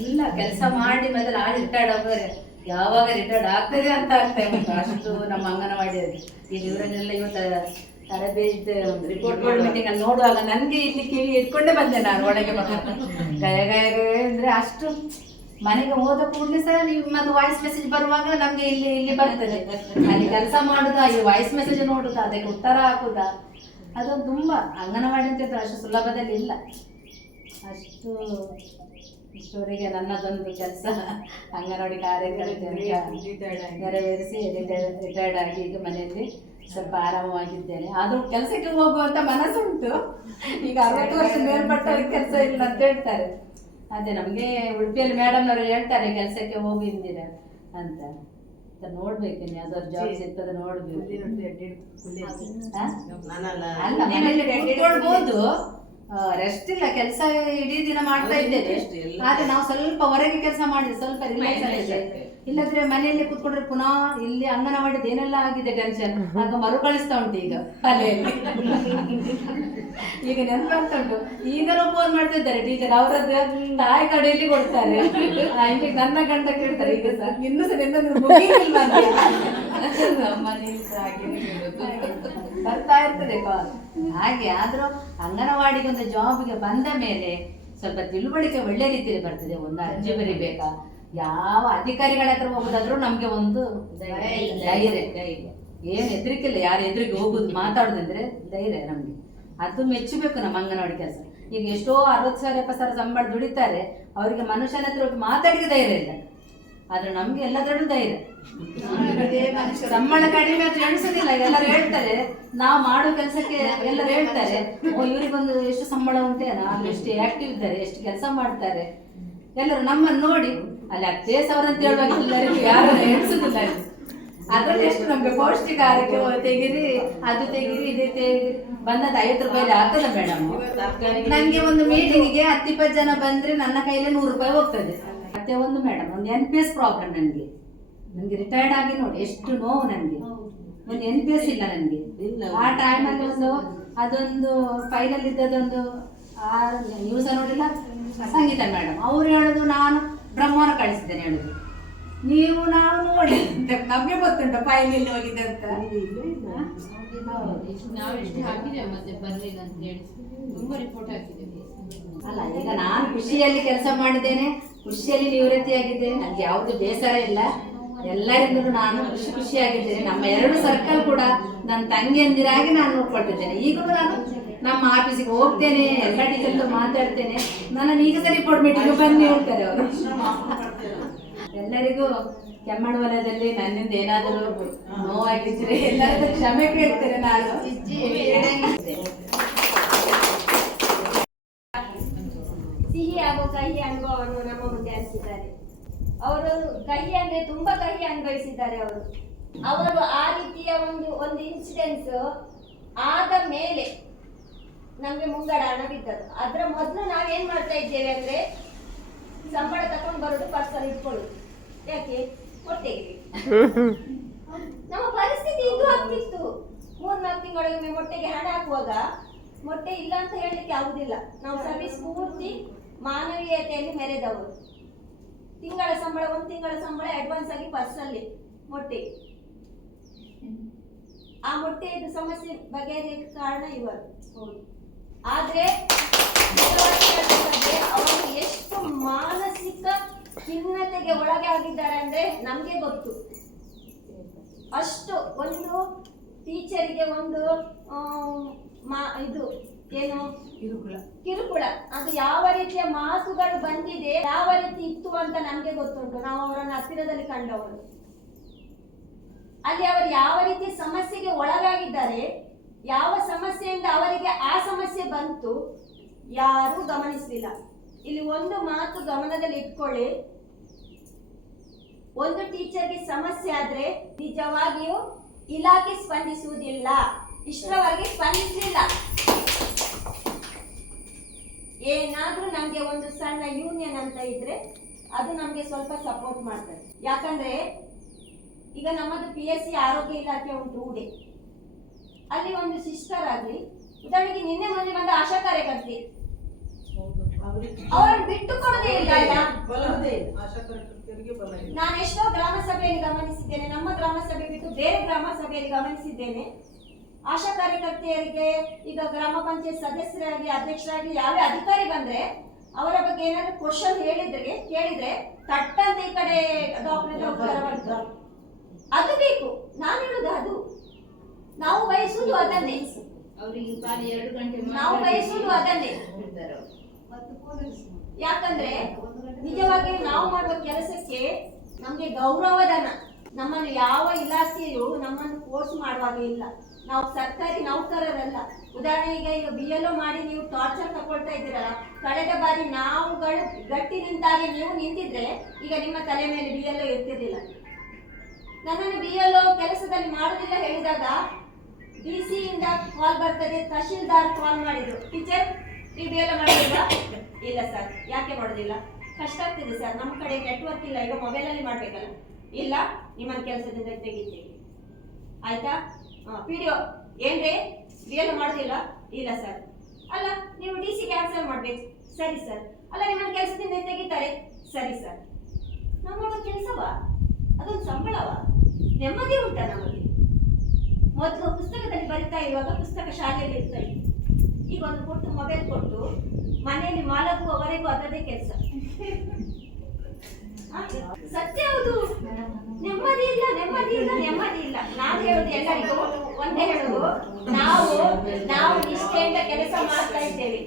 ಎಲ್ಲ ಕೆಲಸ ಮಾಡಿ ಮೊದಲು ಆ ರಿಟೈರ್ಡ್ ಹೋಗೋರೆ ಯಾವಾಗ ರಿಟೈರ್ಡ್ ಆಗ್ತದೆ ಅಂತ ಆಗ್ತಾ ಉಂಟು. ಅಷ್ಟು ನಮ್ಮ ಅಂಗನವಾಡಿಯಲ್ಲಿ. ಈಗ ಇವರನ್ನೆಲ್ಲ ಇವತ್ತು ತರಬೇತಿ ರಿಪೋರ್ಟ್ ಬೋರ್ಡ್ ಮೀಟಿಂಗ್ ಅಲ್ಲಿ ನೋಡುವಾಗ ನನಗೆ ಇಲ್ಲಿ ಕಿವಿ ಇಟ್ಕೊಂಡೇ ಬಂದೆ ನಾನು ಒಳಗೆ. ಗಯ ಗಯ ಅಂದ್ರೆ ಅಷ್ಟು ಮನೆಗೆ ಹೋದ ಕೂಡಲೇ ಸಹ ನಿಮ್ಮದು ವಾಯ್ಸ್ ಮೆಸೇಜ್ ಬರುವಾಗ ನಮ್ಗೆ ಇಲ್ಲಿ ಇಲ್ಲಿ ಬರ್ತದೆ. ಅಲ್ಲಿ ಕೆಲಸ ಮಾಡುದಾ, ಈ ವಾಯ್ಸ್ ಮೆಸೇಜ್ ನೋಡುದಾ, ಅದಕ್ಕೆ ಉತ್ತರ ಹಾಕುದಾ. ಅದು ತುಂಬಾ ಅಂಗನವಾಡಿ ಅಂತ ಅಷ್ಟು ಸುಲಭದಲ್ಲಿ ಇಲ್ಲ. ಅಷ್ಟು ಇಷ್ಟವರೆಗೆ ನನ್ನದೊಂದು ಕೆಲಸ ಅಂಗನವಾಡಿ ಕಾರ್ಯಕರ್ತೆ ನೆರವೇರಿಸಿ ರಿಟೈರ್ಡ್ ಆಗಿ ಈಗ ಮನೆಯಲ್ಲಿ ಸ್ವಲ್ಪ ಆರಾಮವಾಗಿದ್ದೇನೆ. ಆದರೂ ಕೆಲಸಕ್ಕೆ ಹೋಗುವಂತ ಮನಸ್ಸುಂಟು. ಈಗ ಅರವತ್ತು ವರ್ಷ ಮೇಲ್ಪಟ್ಟವ್ರಿಗೆ ಕೆಲಸ ಇಲ್ಲ ಅಂತ ಹೇಳ್ತಾರೆ. ಅದೇ ನಮಗೆ ಉಡುಪಿಯಲ್ಲಿ ಮೇಡಮ್ನವರು ಹೇಳ್ತಾರೆ ಕೆಲಸಕ್ಕೆ ಹೋಗಿದ್ದೀರ ಅಂತ. ಅಂತ ನೋಡ್ಬೇಕು ಅದರ ಯಾವ್ದಾದ್ರು ಜಾಬ್ ಸಿಗ್ತದೆ ನೋಡ್ಬೇಕು. ರೆಸ್ಟ್ ಇಲ್ಲ ಕೆಲಸ ಇಡೀ ದಿನ ಮಾಡ್ತಾ ಇದ್ದೇವೆ. ಆದ್ರೆ ನಾವು ಸ್ವಲ್ಪ ಹೊರಗೆ ಕೆಲಸ ಮಾಡಿದ್ರೆ ಸ್ವಲ್ಪ ರಿಲ್ಯಾಕ್ಸ್ ಆಗಿದೆ ಇಲ್ಲದ್ರೆ ಮನೆಯಲ್ಲಿ ಕೂತ್ಕೊಂಡ್ರೆ ಪುನಃ ಇಲ್ಲಿ ಅಂಗನವಾಡಿದ ಏನೆಲ್ಲ ಆಗಿದೆ ಟೆನ್ಷನ್ ಆಗ ಮರುಕಳಿಸ್ತಾ ಉಂಟು ಈಗ ತಲೆಯಲ್ಲಿ ಈಗ ನೆನಪಾಗ್ತಾ ಉಂಟು. ಈಗಲೂ ಫೋನ್ ಮಾಡ್ತಾ ಇದ್ದಾರೆ ಟೀಚರ್ ಅವರದ್ದು ತಾಯಿ ಕಡೆಯಲ್ಲಿ ಕೊಡ್ತಾರೆ. ನನ್ನ ಗಂಡ ಕೇಳ್ತಾರೆ ಈಗ ಸರ್ ಇನ್ನೂ ಸಹ ಬರ್ತಾ ಇರ್ತದೆ ಕಾಲ್ ಹಾಗೆ ಆದ್ರೂ ಅಂಗನವಾಡಿಗೆ ಒಂದು ಜಾಬ್ಗೆ ಬಂದ ಮೇಲೆ ಸ್ವಲ್ಪ ತಿಳುವಳಿಕೆ ಒಳ್ಳೆ ರೀತಿಯಲ್ಲಿ ಬರ್ತದೆ. ಒಂದು ಅರ್ಜಿ ಬರಿಬೇಕಾ? ಯಾವ ಅಧಿಕಾರಿಗಳ ಹತ್ರ ಹೋಗುದಾದ್ರೂ ನಮ್ಗೆ ಒಂದು ಧೈರ್ಯ ಧೈರ್ಯ ಹೆದರಿಕೆಲ್ಲ ಹೆದರಿಕಿಲ್ಲ ಯಾರು ಎದುರಿಗೆ ಹೋಗುದು ಮಾತಾಡುದಂದ್ರೆ ಧೈರ್ಯ ನಮ್ಗೆ. ಅದು ಮೆಚ್ಚಬೇಕು ನಮ್ಮ ಅಂಗನವಾಡಿ ಕೆಲಸ. ಈಗ ಎಷ್ಟೋ ಅರವತ್ತು ಸಾವಿರ ಎಪ್ಪತ್ತು ಸಾವಿರ ಸಂಬಳ ದುಡಿತಾರೆ ಅವರಿಗೆ ಮನುಷ್ಯನ ಹತ್ರ ಹೋಗಿ ಮಾತಾಡಿಗೆ ಧೈರ್ಯ ಇಲ್ಲ. ಆದ್ರೆ ನಮ್ಗೆ ಎಲ್ಲದರಲ್ಲೂ ಧೈರ್ಯ. ಸಂಬಳ ಕಡಿಮೆ ಆದ್ರೆ ಎಣಿಸೋದಿಲ್ಲ. ಎಲ್ಲರೂ ಹೇಳ್ತಾರೆ ನಾವು ಮಾಡೋ ಕೆಲಸಕ್ಕೆ ಎಲ್ಲರೂ ಹೇಳ್ತಾರೆ ಓ ಇವರಿಗೊಂದು ಎಷ್ಟು ಸಂಬಳ ಉಂಟೇನೋ ಎಷ್ಟು ಆಕ್ಟಿವ್ ಇದ್ದಾರೆ ಎಷ್ಟು ಕೆಲಸ ಮಾಡ್ತಾರೆ. ಎಲ್ಲರೂ ನಮ್ಮನ್ನು ನೋಡಿ ಅಲ್ಲಿ ಅಜ್ಜೆ ಸಾವಿರ ಅಂತ ಹೇಳುವಾಗ ಎಲ್ಲರಿಗೂ ಯಾರು ಎಣಿಸುದಿಲ್ಲ. ಅದ್ರಲ್ಲಿ ಎಷ್ಟು ನಮ್ಗೆ ಪೌಷ್ಟಿಕ ಆರೋಗ್ಯ ತೆಗಿರಿ, ಅದು ತೆಗಿರಿ, ಇದು ತೆಗಿರಿ. ಬಂದದ್ದು ಐವತ್ತು ರೂಪಾಯಿ ಆಗ್ತದ ಮೇಡಮ್ ನಂಗೆ ಒಂದು ಮೀಟಿಂಗಿಗೆ ಹತ್ತಿಪ್ಪತ್ತು ಜನ ಬಂದ್ರೆ ನನ್ನ ಕೈಯಲ್ಲಿ ನೂರು ರೂಪಾಯಿ ಹೋಗ್ತದೆ. ಮತ್ತೆ ಒಂದು ಮೇಡಮ್ ಒಂದು ಎನ್ ಪಿ ಎಸ್ ಪ್ರಾಬ್ಲಮ್ ನನಗೆ. ನನಗೆ ರಿಟೈರ್ಡ್ ಆಗಿ ನೋಡಿ, ಎಷ್ಟು ನೋವು ನನಗೆ. ಒಂದು ಎನ್ ಪಿ ಎಸ್ ಇಲ್ಲ ನನಗೆ. ಆ ಟೈಮಲ್ಲಿ ಒಂದು, ಅದೊಂದು ಫೈಲಲ್ಲಿ ಇದ್ದದೊಂದು ನ್ಯೂಸ್ ನೋಡಿಲ್ಲ? ಸಂಗೀತ ಮೇಡಮ್ ಅವ್ರು ಹೇಳೋದು, ನಾನು ಬ್ರಹ್ಮವರ ಕಳಿಸಿದ್ದೇನೆ ಹೇಳುದು. ನೀವು ನಾವು ನೋಡಿ <laughs> ನಮ್ಗೆ ಗೊತ್ತುಂಟ ಫೈಲ್ ಇಲ್ಲಿ ಹೋಗಿದೆ ಅಂತ. ನಾವು ಎಷ್ಟು ಹಾಕಿದ್ದೇವೆ ಮತ್ತೆ ಬರ್ಲಿಲ್ಲ ಅಂತ ಹೇಳಿ. ತುಂಬಾ ರಿಪೋರ್ಟ್ ಹಾಕಿದ್ದೇವೆ. ಅಲ್ಲ ಈಗ ನಾನು ಖುಷಿಯಲ್ಲಿ ಕೆಲಸ ಮಾಡಿದ್ದೇನೆ ಖುಷಿಯಲ್ಲಿ ನಿವೃತ್ತಿಯಾಗಿದ್ದೇನೆ ನನಗೆ ಯಾವುದು ಬೇಸರ ಇಲ್ಲ. ಎಲ್ಲರಿಂದಲೂ ನಾನು ಖುಷಿ ಖುಷಿಯಾಗಿದ್ದೇನೆ. ನಮ್ಮ ಎರಡು ಸರ್ಕಲ್ ಕೂಡ ನನ್ನ ತಂಗಿಯಂದಿರಾಗಿ ನಾನು ನೋಡ್ಕೊಳ್ತಿದ್ದೇನೆ ಈಗಲೂ ನಾನು ನಮ್ಮ ಆಫೀಸಿಗೆ ಹೋಗ್ತೇನೆ, ಎಲ್ಲ ಟೀಚರ್ ಮಾತಾಡ್ತೇನೆ. ನನ್ನ ಈಗ ಸರಿ ಕೊಡ್ಬಿಟ್ಟು ಬನ್ನಿ ಹೇಳ್ತಾರೆ ಅವರು. ಎಲ್ಲರಿಗೂ ಕೆಮ್ಮಣ್ಣು ವಲಯದಲ್ಲಿ ನನ್ನಿಂದ ಏನಾದರೂ ನೋವಾಗಿದ್ರೆ ಎಲ್ಲರೂ ಕ್ಷಮೆ ಕೇಳ್ತೇನೆ ನಾನು. ಸಿಹಿ ಹಾಗೂ ಕಹಿ ಅನುಭವವನ್ನು ನಮ್ಮ ಮುಂದೆ ಹಂಚಿದ್ದಾರೆ. ಅವರು ಕಹಿ ಅಂದ್ರೆ ತುಂಬಾ ಕಹಿ ಅನುಭವಿಸಿದ್ದಾರೆ ಅವರು. ಅವರು ಆ ರೀತಿಯ ಒಂದು ಒಂದು ಇನ್ಸಿಡೆನ್ಸ್ ಆದ ಮೇಲೆ ನಮ್ಗೆ ಮುಂಗಡ ಹಣ ಬಿದ್ದದ್ದು ಅದ್ರ ಮೊದಲು ನಾವೇನ್ ಮಾಡ್ತಾ ಇದ್ದೇವೆ ಅಂದ್ರೆ ಸಂಬಳ ತಕೊಂಡ್ ಬರೋದು ಪರ್ಸಲ್ ಇಟ್ಕೊಳ್ಳೋದು. ಯಾಕೆ? ಹೊಟ್ಟೆಗೆ. ನಮ್ಮ ಪರಿಸ್ಥಿತಿ ಇದು ಆಗ್ತಿತ್ತು. ಮೂರ್ನಾಲ್ಕು ತಿಂಗಳಿಗೊಮ್ಮೆ ಮೊಟ್ಟೆಗೆ ಹಣ ಹಾಕುವಾಗ ಮೊಟ್ಟೆ ಇಲ್ಲ ಅಂತ ಹೇಳಲಿಕ್ಕೆ ಆಗುದಿಲ್ಲ. ನಾವು ಸರ್ವಿಸ್ ಪೂರ್ತಿ ಮಾನವೀಯತೆಯಲ್ಲಿ ಮೆರೆದವರು. ತಿಂಗಳ ಸಂಬಳ, ಒಂದು ತಿಂಗಳ ಸಂಬಳ ಅಡ್ವಾನ್ಸ್ ಆಗಿ ಪರ್ಸಲ್ಲಿ ಮೊಟ್ಟೆ. ಆ ಮೊಟ್ಟೆಯದು ಸಮಸ್ಯೆ ಬಗೆಹರಿಯಕ್ಕೆ ಕಾರಣ ಇವರು. ಆದ್ರೆ ಅವರು ಎಷ್ಟು ಮಾನಸಿಕ ಖಿನ್ನತೆಗೆ ಒಳಗೆ ಆಗಿದ್ದಾರೆ ಅಂದ್ರೆ ನಮ್ಗೆ ಗೊತ್ತು. ಅಷ್ಟು ಒಂದು ಟೀಚರಿಗೆ ಒಂದು ಇದು ಏನು? ಕಿರುಕುಳ. ಕಿರುಕುಳ. ಅದು ಯಾವ ರೀತಿಯ ಮಾತುಗಳು ಬಂದಿದೆ ಯಾವ ರೀತಿ ಇತ್ತು ಅಂತ ನಮ್ಗೆ ಗೊತ್ತುಂಟು. ನಾವು ಅವರನ್ನು ಹತ್ತಿರದಲ್ಲಿ ಕಂಡವರು. ಅಲ್ಲಿ ಅವರು ಯಾವ ರೀತಿ ಸಮಸ್ಯೆಗೆ ಒಳಗಾಗಿದ್ದಾರೆ ಯಾವ ಸಮಸ್ಯೆಯಿಂದ ಅವರಿಗೆ ಆ ಸಮಸ್ಯೆ ಬಂತು, ಯಾರೂ ಗಮನಿಸಲಿಲ್ಲ. ಇಲ್ಲಿ ಒಂದು ಮಾತು ಗಮನದಲ್ಲಿ ಇಟ್ಕೊಳ್ಳಿ. ಒಂದು ಟೀಚರ್ಗೆ ಸಮಸ್ಯೆ ಆದ್ರೆ ನಿಜವಾಗಿಯೂ ಇಲಾಖೆ ಸ್ಪಂದಿಸುವುದಿಲ್ಲ. ಇಷ್ಟರವರೆಗೆ ಸ್ಪಂದಿಸಲಿಲ್ಲ. ಏನಾದ್ರೂ ನಮ್ಗೆ ಒಂದು ಸಣ್ಣ ಯೂನಿಯನ್ ಅಂತ ಇದ್ರೆ ಅದು ನಮ್ಗೆ ಸ್ವಲ್ಪ ಸಪೋರ್ಟ್ ಮಾಡ್ತದೆ. ಯಾಕಂದ್ರೆ ಈಗ ನಮ್ಮದು ಪಿ ಎಸ್ ಸಿ ಆರೋಗ್ಯ ಇಲಾಖೆ ಉಂಟು ಉಡೆ ಅಲ್ಲಿ ಒಂದು ಸಿಸ್ಟರ್ ಆಗ್ಲಿ ಉದಾಹರಣೆಗೆ ನಿನ್ನೆ ಮೊನ್ನೆ ಬಂದ ಆಶಾ ಕಾರ್ಯಕರ್ತಿ ಅವರನ್ನು ಬಿಟ್ಟು ಕೊಡದೇ ಇಲ್ಲ ನಾನು ಎಷ್ಟೋ ಗ್ರಾಮ ಸಭೆಯಲ್ಲಿ ಗಮನಿಸಿದ್ದೇನೆ ನಮ್ಮ ಗ್ರಾಮ ಸಭೆ ಬಿಟ್ಟು ಬೇರೆ ಗ್ರಾಮ ಸಭೆಯಲ್ಲಿ ಗಮನಿಸಿದ್ದೇನೆ. ಆಶಾ ಕಾರ್ಯಕರ್ತೆಯರಿಗೆ ಈಗ ಗ್ರಾಮ ಪಂಚಾಯತ್ ಸದಸ್ಯರಾಗಿ ಅಧ್ಯಕ್ಷರಾಗಿ ಯಾವೇ ಅಧಿಕಾರಿ ಬಂದ್ರೆ ಅವರ ಬಗ್ಗೆ ಏನಾದ್ರು ಕ್ವಶನ್ ಹೇಳಿದ್ರೆ ಕೇಳಿದ್ರೆ ತಟ್ಟಂತ ಈ ಕಡೆ ಡಾಕ್ಟರ್ ಅದು ಬೇಕು. ನಾನು ಹೇಳುದು ಅದು. ನಾವು ಬಯಸುವುದು ಅದನ್ನೇ. ಅವರಿಗೆ ಎರಡು ಗಂಟೆ ನಾವು ಬಯಸುವುದು ಅದನ್ನೇ. ಯಾಕಂದ್ರೆ ನಿಜವಾಗಿ ನಾವು ಮಾಡುವ ಕೆಲಸಕ್ಕೆ ನಮ್ಗೆ ಗೌರವಧನ ನಮ್ಮನ್ನು ಯಾವ ಇಲಾಖೆಯು ನಮ್ಮನ್ನು ಕೋರ್ಸ್ ಮಾಡುವಾಗ ಇಲ್ಲ. ನಾವು ಸರ್ಕಾರಿ ನೌಕರರಲ್ಲ. ಉದಾಹರಣೆಗೆ ಈಗ ಬಿ ಎಲ್ ಮಾಡಿ ನೀವು ಟಾರ್ಚರ್ ತಗೊಳ್ತಾ ಇದ್ದೀರಲ್ಲ ಕಳೆದ ಬಾರಿ ನಾವುಗಳು ಗಟ್ಟಿ ನಿಂತಾಗೆ ನೀವು ನಿಂತಿದ್ರೆ ಈಗ ನಿಮ್ಮ ತಲೆ ಮೇಲೆ ಬಿ ಎಲ್ ಇರ್ತಿರ್ಲಿಲ್ಲ ನನ್ನನ್ನು ಬಿ ಎಲ್ ಕೆಲಸದಲ್ಲಿ ಮಾಡುದಿಲ್ಲ ಹೇಳಿದಾಗ ಡಿ ಸಿ ಕಾಲ್ ಬರ್ತದೆ, ತಹಶೀಲ್ದಾರ್ ಕಾಲ್ ಮಾಡಿದ್ರು. ಟೀಚರ್ ನೀವು ಎಲ್ಲ ಎಲ್ ಇಲ್ಲ ಸರ್ ಯಾಕೆ ಮಾಡೋದಿಲ್ಲ? ಕಷ್ಟ ಆಗ್ತಿದೆ ಸರ್ ನಮ್ಮ ಕಡೆ ನೆಟ್ವರ್ಕ್ ಇಲ್ಲ. ಈಗ ಮೊಬೈಲಲ್ಲಿ ಮಾಡಬೇಕಲ್ಲ. ಇಲ್ಲ ನಿಮ್ಮನ್ನ ಕೆಲಸದಿಂದ ತೆಗಿತೀವಿ. ಆಯ್ತಾ? ಪಿ ಡಿ ಒ ಏನ್ರಿ ಬಿ ಎಲ್ ಮಾಡೋದಿಲ್ಲ? ಇಲ್ಲ ಸರ್ ಅಲ್ಲ, ನೀವು ಡಿ ಸಿ ಕ್ಯಾನ್ಸಲ್ ಮಾಡ್ಬೇಕು. ಸರಿ ಸರ್ ಅಲ್ಲ ನಿಮ್ಮನ್ನ ಕೆಲಸದಿಂದ ತೆಗಿತಾರೆ. ಸರಿ ಸರ್ ನಮ್ಮ ಕೆಲಸವಾ? ಅದೊಂದು ಸಂಬಳವಾ? ನೆಮ್ಮದಿ ಉಂಟಾ ನಮಗೆ. ಮೊದಲು ಪುಸ್ತಕದಲ್ಲಿ ಬರಿತಾ ಇರುವಾಗ ಪುಸ್ತಕ ಶಾಲೆಯಲ್ಲಿ ಇರ್ತಾ ಇತ್ತು. ಈಗ ಒಂದು ಕೊಟ್ಟು ಮೊಬೈಲ್ ಕೊಟ್ಟು ಮನೆಯಲ್ಲಿ ಮಾಲಗುವವರೆಗೂ ಅದರದೇ ಕೆಲಸ. ಸತ್ಯ ಹೌದು. ನೆಮ್ಮದಿ ಇಲ್ಲ ನೆಮ್ಮದಿ ಇಲ್ಲ ನೆಮ್ಮದಿ ಇಲ್ಲ. ನಾನು ಹೇಳುದು ಎಲ್ಲರಿಗೂ ಒಂದೇ ಹೇಳುದು. ನಾವು ನಾವು ನಿಷ್ಠೆಯಿಂದ ಕೆಲಸ ಮಾಡ್ತಾ ಇದ್ದೇವೆ.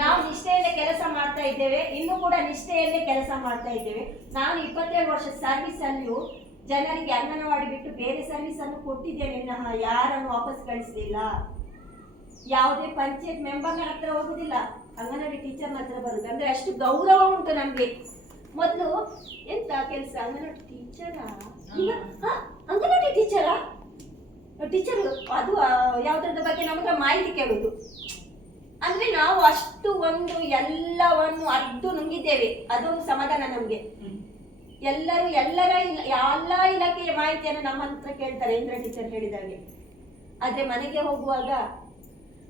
ನಾವು ನಿಷ್ಠೆಯಿಂದ ಕೆಲಸ ಮಾಡ್ತಾ ಇದ್ದೇವೆ. ಇನ್ನು ಕೂಡ ನಿಷ್ಠೆಯಲ್ಲೇ ಕೆಲಸ ಮಾಡ್ತಾ ಇದ್ದೇವೆ. ನಾನು ಇಪ್ಪತ್ತೇಳು ವರ್ಷ ಸರ್ವಿಸ್ ಅಲ್ಲಿಯೂ ಜನರಿಗೆ ಅಂಗನವಾಡಿ ಬಿಟ್ಟು ಬೇರೆ ಸರ್ವಿಸ್ ಅನ್ನು ಕೊಟ್ಟಿದ್ದೇನೆ. ಯಾರನ್ನು ವಾಪಸ್ ಕಳಿಸಲಿಲ್ಲ. ಯಾವುದೇ ಪಂಚಾಯತ್ ಮೆಂಬರ್ಗಳ ಹತ್ರ ಹೋಗುದಿಲ್ಲ. ಅಂಗನವಾಡಿ ಟೀಚರ್ನ ಹತ್ರ ಬರುದು. ಅಂದ್ರೆ ಅಷ್ಟು ಗೌರವ ಉಂಟು ನಮ್ಗೆ. ಮೊದಲು ಎಂತ ಕೆಲಸ? ಅಂಗನವಾಡಿ ಟೀಚರಾ? ಅಂಗನವಾಡಿ ಟೀಚರಾ ಟೀಚರ್ ಅದು ಯಾವುದ್ರ ಯಾವ್ದ್ರದ ಬಗ್ಗೆ ಹತ್ರ ಮಾಹಿತಿ ಕೇಳುದು. ಅಂದ್ರೆ ನಾವು ಅಷ್ಟು ಒಂದು ಎಲ್ಲವನ್ನು ಅರ್ದು ನುಂಗಿದ್ದೇವೆ. ಅದೊಂದು ಸಮಾಧಾನ ನಮ್ಗೆ. ಎಲ್ಲರೂ ಎಲ್ಲರ ಎಲ್ಲ ಇಲಾಖೆಯ ಮಾಹಿತಿಯನ್ನು ನಮ್ಮ ಹತ್ರ ಕೇಳ್ತಾರೆ. ಇಂದ್ರ ಟೀಚರ್ ಹೇಳಿದಾಗೆ. ಆದ್ರೆ ಮನೆಗೆ ಹೋಗುವಾಗ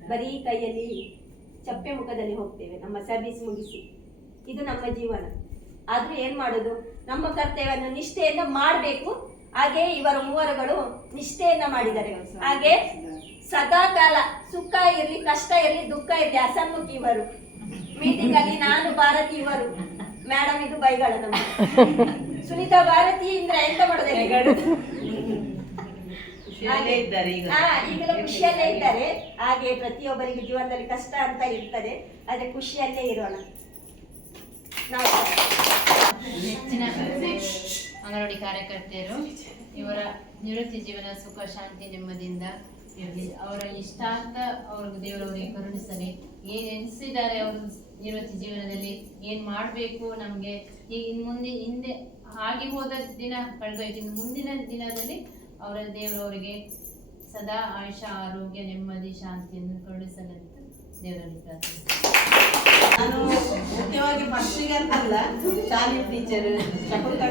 ಬರೀ ಕೈಯಲ್ಲಿ ಚಪ್ಪೆ ಮುಖದಲ್ಲಿ ಹೋಗ್ತೇವೆ. ನಮ್ಮ ಸರ್ವಿಸ್ ಮುಗಿಸಿ. ಇದು ನಮ್ಮ ಜೀವನ. ಆದ್ರೂ ಏನ್ ಮಾಡೋದು? ನಮ್ಮ ಕರ್ತವ್ಯವನ್ನು ನಿಷ್ಠೆಯಿಂದ ಮಾಡಬೇಕು. ಹಾಗೆ ಇವರ ಮೂವರುಗಳು ನಿಷ್ಠೆಯನ್ನ ಮಾಡಿದ್ದಾರೆ. ಹಾಗೆ ಸದಾ ಕಾಲ ಸುಖ ಇರ್ಲಿ, ಕಷ್ಟ ಇರ್ಲಿ, ದುಃಖ ಇರ್ಲಿ, ಅಸಮ್ಮುಖಿ ಇವರು. ಮೀಟಿಂಗ್ ಅಲ್ಲಿ ನಾನು ಭಾರತಿ ಇವರು. ಮೇಡಮ್ ಇದು ಬೈಗಳ ನಮ್ಮ ಸುನೀತಾ ಭಾರತಿ ಇಂದ್ರ ಎಂತ ಮಾಡೋದು ಖುಷಿಯಲ್ಲೇ ಇದ್ದಾರೆ ಈಗ. ಹಾ ಈಗಲೂ ಖುಷಿಯಲ್ಲೇ ಇದ್ದಾರೆ. ಹಾಗೆ ಪ್ರತಿಯೊಬ್ಬರಿಗೆ ಜೀವನದಲ್ಲಿ ಕಷ್ಟ ಅಂತ ಇರ್ತದೆ. ಆದ್ರೆ ಖುಷಿಯಲ್ಲೇ ಇರೋಣ. ನಾವು ಹೆಚ್ಚಿನ ಅಂಗನವಾಡಿ ಕಾರ್ಯಕರ್ತೆಯರು ಇವರ ನಿವೃತ್ತಿ ಜೀವನ ಸುಖ ಶಾಂತಿ ನೆಮ್ಮದಿಯಿಂದ ಇರಲಿ. ಅವರ ಇಷ್ಟಾರ್ಥ ಅವ್ರಿಗೆ ದೇವರವರಿಗೆ ಕರುಣಿಸಲಿ. ಏನ್ ಎನಿಸಿದ್ದಾರೆ ಅವರು? ನಿವೃತ್ತಿ ಜೀವನದಲ್ಲಿ ಏನ್ ಮಾಡಬೇಕು ನಮಗೆ? ಈಗ ಇನ್ ಮುಂದೆ, ಹಿಂದೆ ಆಗಿ ಹೋದ ದಿನ ಕಳೆದೋಯ್ತು ಇನ್ನು ಮುಂದಿನ ದಿನದಲ್ಲಿ ಅವರ ದೇವರವರಿಗೆ ಸದಾ ಆಯುಷ, ಆರೋಗ್ಯ, ನೆಮ್ಮದಿ, ಶಾಂತಿಯನ್ನು ಕರುಣಿಸಲಿ. ದೇವರಲ್ಲಿ ಪ್ರಾರ್ಥಿಸ್ತೀನಿ ನಾನು ಮುಖ್ಯವಾಗಿ ಫಸ್ಟಿಗೆ ಅಂತಲ್ಲ ಶಾಲೆ ಟೀಚರ್ ಶಕುಂತಲ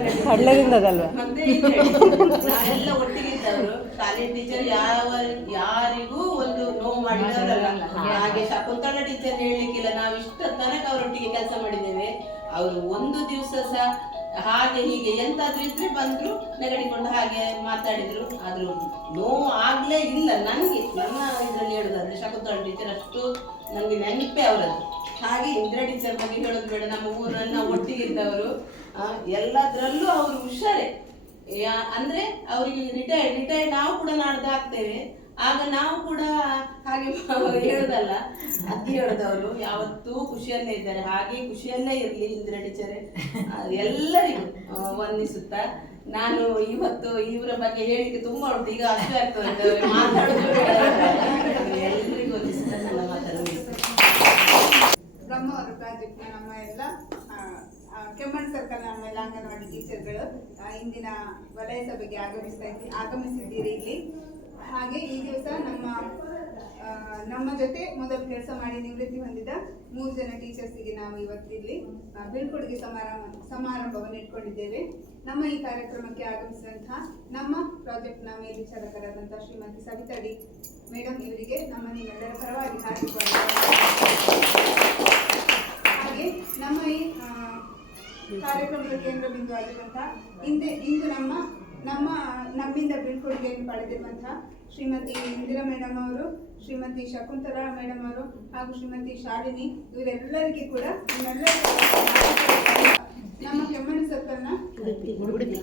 ಎಲ್ಲ. ಒಟ್ಟಿಗೆ ಇದ್ದವರು ಶಾಲೆ ಟೀಚರ್ ಯಾವ ಯಾರಿಗೂ ಒಂದು ನೋವು ಮಾಡಿದವರಲ್ಲ. ಹಾಗೆ ಶಕುಂತಳ ಟೀಚರ್ ಹೇಳಲಿಕ್ಕಿಲ್ಲ. ನಾವು ಇಷ್ಟ ತನಕ ಅವರೊಟ್ಟಿಗೆ ಕೆಲಸ ಮಾಡಿದ್ದೇವೆ. ಅವರು ಒಂದು ದಿವಸ ಸಹ ಹಾಗೆ ಹೀಗೆ ಎಂತಾದ್ರೂ ಇದ್ರೆ ಬಂದ್ರು, ನೆಗಡಿಕೊಂಡು ಹಾಗೆ ಮಾತಾಡಿದ್ರು. ಆದ್ರೂ ನೋವು ಆಗ್ಲೇ ಇಲ್ಲ ನನಗೆ. ನನ್ನ ಇದರಲ್ಲಿ ಹೇಳುದಾದ್ರೆ ಶಕುಂತಲ ಟೀಚರ್ ಅಷ್ಟು ನನಗೆ ನೆನಪೇ ಅವರದ್ದು. ಹಾಗೆ ಇಂದಿರಾ ಟೀಚರ್ ಬಗ್ಗೆ ಹೇಳೋದು ಬೇಡ, ನಮ್ಮ ಊರನ್ನ ಒಟ್ಟಿಗೆ ಇದ್ದವರು ಎಲ್ಲದ್ರಲ್ಲೂ ಅವರು ಹುಷಾರೆ. ಅಂದ್ರೆ ಅವರಿಗೆ ರಿಟೈರ್ಡ್ ರಿಟೈರ್ಡ್ ನಾವು ಕೂಡ ನಾಡ್ದು ಆಗ್ತೇವೆ. ಆಗ ನಾವು ಕೂಡ ಹಾಗೆ ಹೇಳುದಲ್ಲ ಅತ್ತಿ ಹೇಳದವರು ಯಾವತ್ತೂ ಖುಷಿಯಲ್ಲೇ ಇದ್ದಾರೆ. ಹಾಗೆ ಖುಷಿಯಲ್ಲೇ ಇರಲಿ ಇಂದಿರಾ ಟೀಚರ್. ಎಲ್ಲರಿಗೂ ವಂದಿಸುತ್ತಾ. ನಾನು ಇವತ್ತು ಇವರ ಬಗ್ಗೆ ಹೇಳಿಕ್ಕೆ ತುಂಬಾ ಉಂಟು. ಈಗ ಅಷ್ಟೇ ಆಗ್ತದೆ ಮಾತಾಡೋದು ಎಲ್ಲರಿಗೂ ವಂದಿಸುತ್ತಾ ನನ್ನ. ಬ್ರಹ್ಮ ಅವರ ನಮ್ಮ ಎಲ್ಲ ಆ, ಸರ್ಕಲ್ ನಮ್ಮ ಎಲ್ಲ ಅಂಗನವಾಡಿ ಟೀಚರ್ಗಳು ಇಂದಿನ ವಲಯ ಸಭೆಗೆ ಆಗಮಿಸ್ತಾ ಇದ್ದೀವಿ ಆಗಮಿಸಿದ್ದೀರಿ ಇಲ್ಲಿ. ಹಾಗೆ ಈ ದಿವಸ ನಮ್ಮ ನಮ್ಮ ಜೊತೆ ಮೊದಲು ಕೆಲಸ ಮಾಡಿ ನಿವೃತ್ತಿ ಹೊಂದಿದ ಮೂರು ಜನ ಟೀಚರ್ಸಿಗೆ ನಾವು ಇವತ್ತಿಲ್ಲಿ ಬೀಳ್ಕೊಡುಗೆ ಸಮಾರಂಭ, ಸಮಾರಂಭವನ್ನು ಇಟ್ಕೊಂಡಿದ್ದೇವೆ. ನಮ್ಮ ಈ ಕಾರ್ಯಕ್ರಮಕ್ಕೆ ಆಗಮಿಸಿದಂತಹ ನಮ್ಮ ಪ್ರಾಜೆಕ್ಟ್ನ ಮೇಲ್ವಿಚಾರಕರಾದಂತಹ ಶ್ರೀಮತಿ ಸವಿತಾ ಡಿ ಮೇಡಮ್ ಇವರಿಗೆ ನಮ್ಮ ನಿಮ್ಮೆಲ್ಲರ ಪರವಾಗಿ ಹಾರ್ದಿಕವಾಗಿ ಹಾಗೆ ನಮ್ಮ ಈ ಕಾರ್ಯಕ್ರಮದ ಕೇಂದ್ರ ಬಿಂದು ಆಗಿರುವಂತಹ ಹಿಂದೆ, ಇಂದು ನಮ್ಮ ನಮ್ಮ ನಮ್ಮಿಂದ ಬೀಳ್ಕೊಡುಗೆಯನ್ನು ಪಡೆದಿರುವಂತಹ ಶ್ರೀಮತಿ ಇಂದಿರಾ ಮೇಡಮ್ ಅವರು, ಶ್ರೀಮತಿ ಶಕುಂತಲಾ ಮೇಡಮ್ ಅವರು ಹಾಗೂ ಶ್ರೀಮತಿ ಶಾಲಿನಿ ಇವರೆಲ್ಲರಿಗೆ ಕೂಡ ನಮ್ಮ ಕೆಮ್ಮಣ್ಣು ಸರ್ಕಲ್ನ ಉಡುಪಿ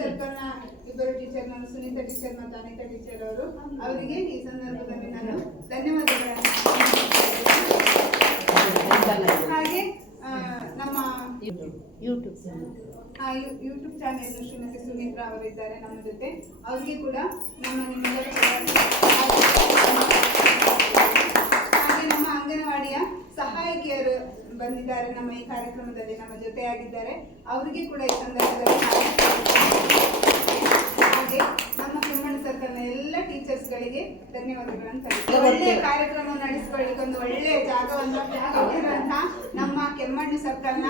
ಸರ್ಕಲ್ನ ಇಬ್ಬರು ಟೀಚರ್ ನಾನು, ಸುನೀತಾ ಟೀಚರ್ ಮತ್ತು ಅನಿತಾ ಟೀಚರ್ ಅವರು ಅವರಿಗೆ ಈ ಸಂದರ್ಭದಲ್ಲಿ ನಾನು ಧನ್ಯವಾದಗಳನ್ನು ಹಾಗೆ ನಮ್ಮ ಯೂಟ್ಯೂಬ್ ಯೂಟ್ಯೂಬ್ ಚಾನೆಲ್ ಶ್ರೀಮತಿ ಅವರು ಅವರಿದ್ದಾರೆ ನಮ್ಮ ಜೊತೆ. ಅವರಿಗೆ ಕೂಡ ನಮ್ಮ ನಿಮ್ಮೆಲ್ಲರ ಹಾಗೆ ನಮ್ಮ ಅಂಗನವಾಡಿಯ ಸಹಾಯಕಿಯರು ಬಂದಿದ್ದಾರೆ, ನಮ್ಮ ಈ ಕಾರ್ಯಕ್ರಮದಲ್ಲಿ ನಮ್ಮ ಜೊತೆಯಾಗಿದ್ದಾರೆ. ಅವರಿಗೆ ಕೂಡ ಈ ಸಂದರ್ಭದಲ್ಲಿ ಹಾಗೆ ನಮ್ಮ ಸರ್ಕಲ್ನ ಎಲ್ಲ ಟೀಚರ್ಸ್ಗಳಿಗೆ ಧನ್ಯವಾದಗಳನ್ನು ಒಳ್ಳೆಯ ಕಾರ್ಯಕ್ರಮ ನಡೆಸಿಕೊಳ್ಳಿಕ್ಕೆ ಒಂದು ಒಳ್ಳೆಯ ಜಾಗವನ್ನು ನಮ್ಮ ಕೆಮ್ಮಣ್ಣು ಸರ್ಕಲ್ನ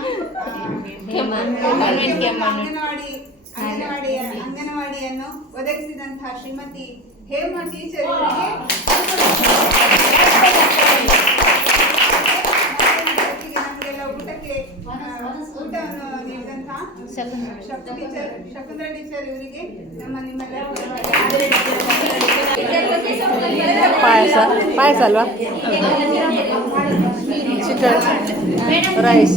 ಅಂಗನವಾಡಿ ಅಂಗನವಾಡಿ ಅಂಗನವಾಡಿಯ ಅಂಗನವಾಡಿಯನ್ನು ಒದಗಿಸಿದಂತಹ ಶ್ರೀಮತಿ ಹೇಮ ಟೀಚರ್ ನೀಡಿದಂತಹ ಶಕು ಟೀಚರ್ ಇವರಿಗೆ ನಮ್ಮ ಪಾಯಸ ಪಾಯಸ ಅಲ್ವಾ? ಚಿಕನ್ ರೈಸ್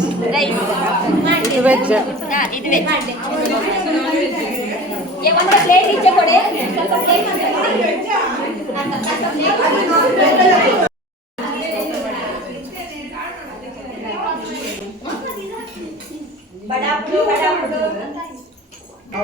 ಇದು ವೆಜ್ ಪ್ಲೇಟ್ ಈಚೆ ಕೊಡಿ ಸ್ವಲ್ಪ ಪ್ಲೇಟ್ ಬಡಾಪುಡು ಬಡಾಪುಡು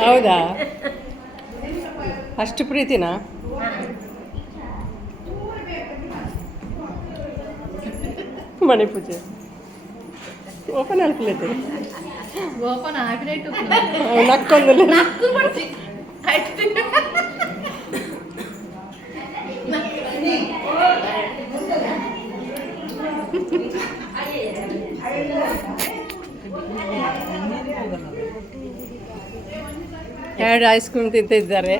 ಹೌದಾ? ಅಷ್ಟು ಪ್ರೀತಿನಾ? ಮನೆ ಪೂಜೆ. ಓಪನ್ ಅಲ್ಪಲೈತೆ ಓಪನ್ ನಕ್ಕೊಂದು ಎರಡು ಐಸ್ ಕ್ರೀಮ್ ತಿಂತಿದ್ದಾರೆ.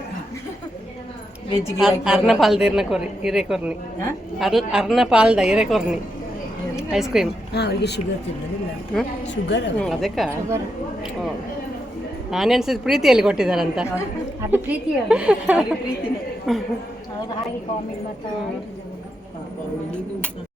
ಅರ್ನ ಪಾಲ್ದ ಇರ್ನ ಕೊರಿ ಹಿರೇಕೊರ್ನಿ. ಅರ್ ಪಾಲ್ದ ಹಿರೇಕೊರ್ನಿ ಐಸ್ ಕ್ರೀಮ್ ಅವರಿಗೆ ಶುಗರ್ ಶುಗರ್ ಅದಕ್ಕೆ? ನಾನು ಎನ್ಸಿದ ಪ್ರೀತಿಯಲ್ಲಿ ಕೊಟ್ಟಿದ್ದಾರಂತ. ಪ್ರೀತಿ <laughs>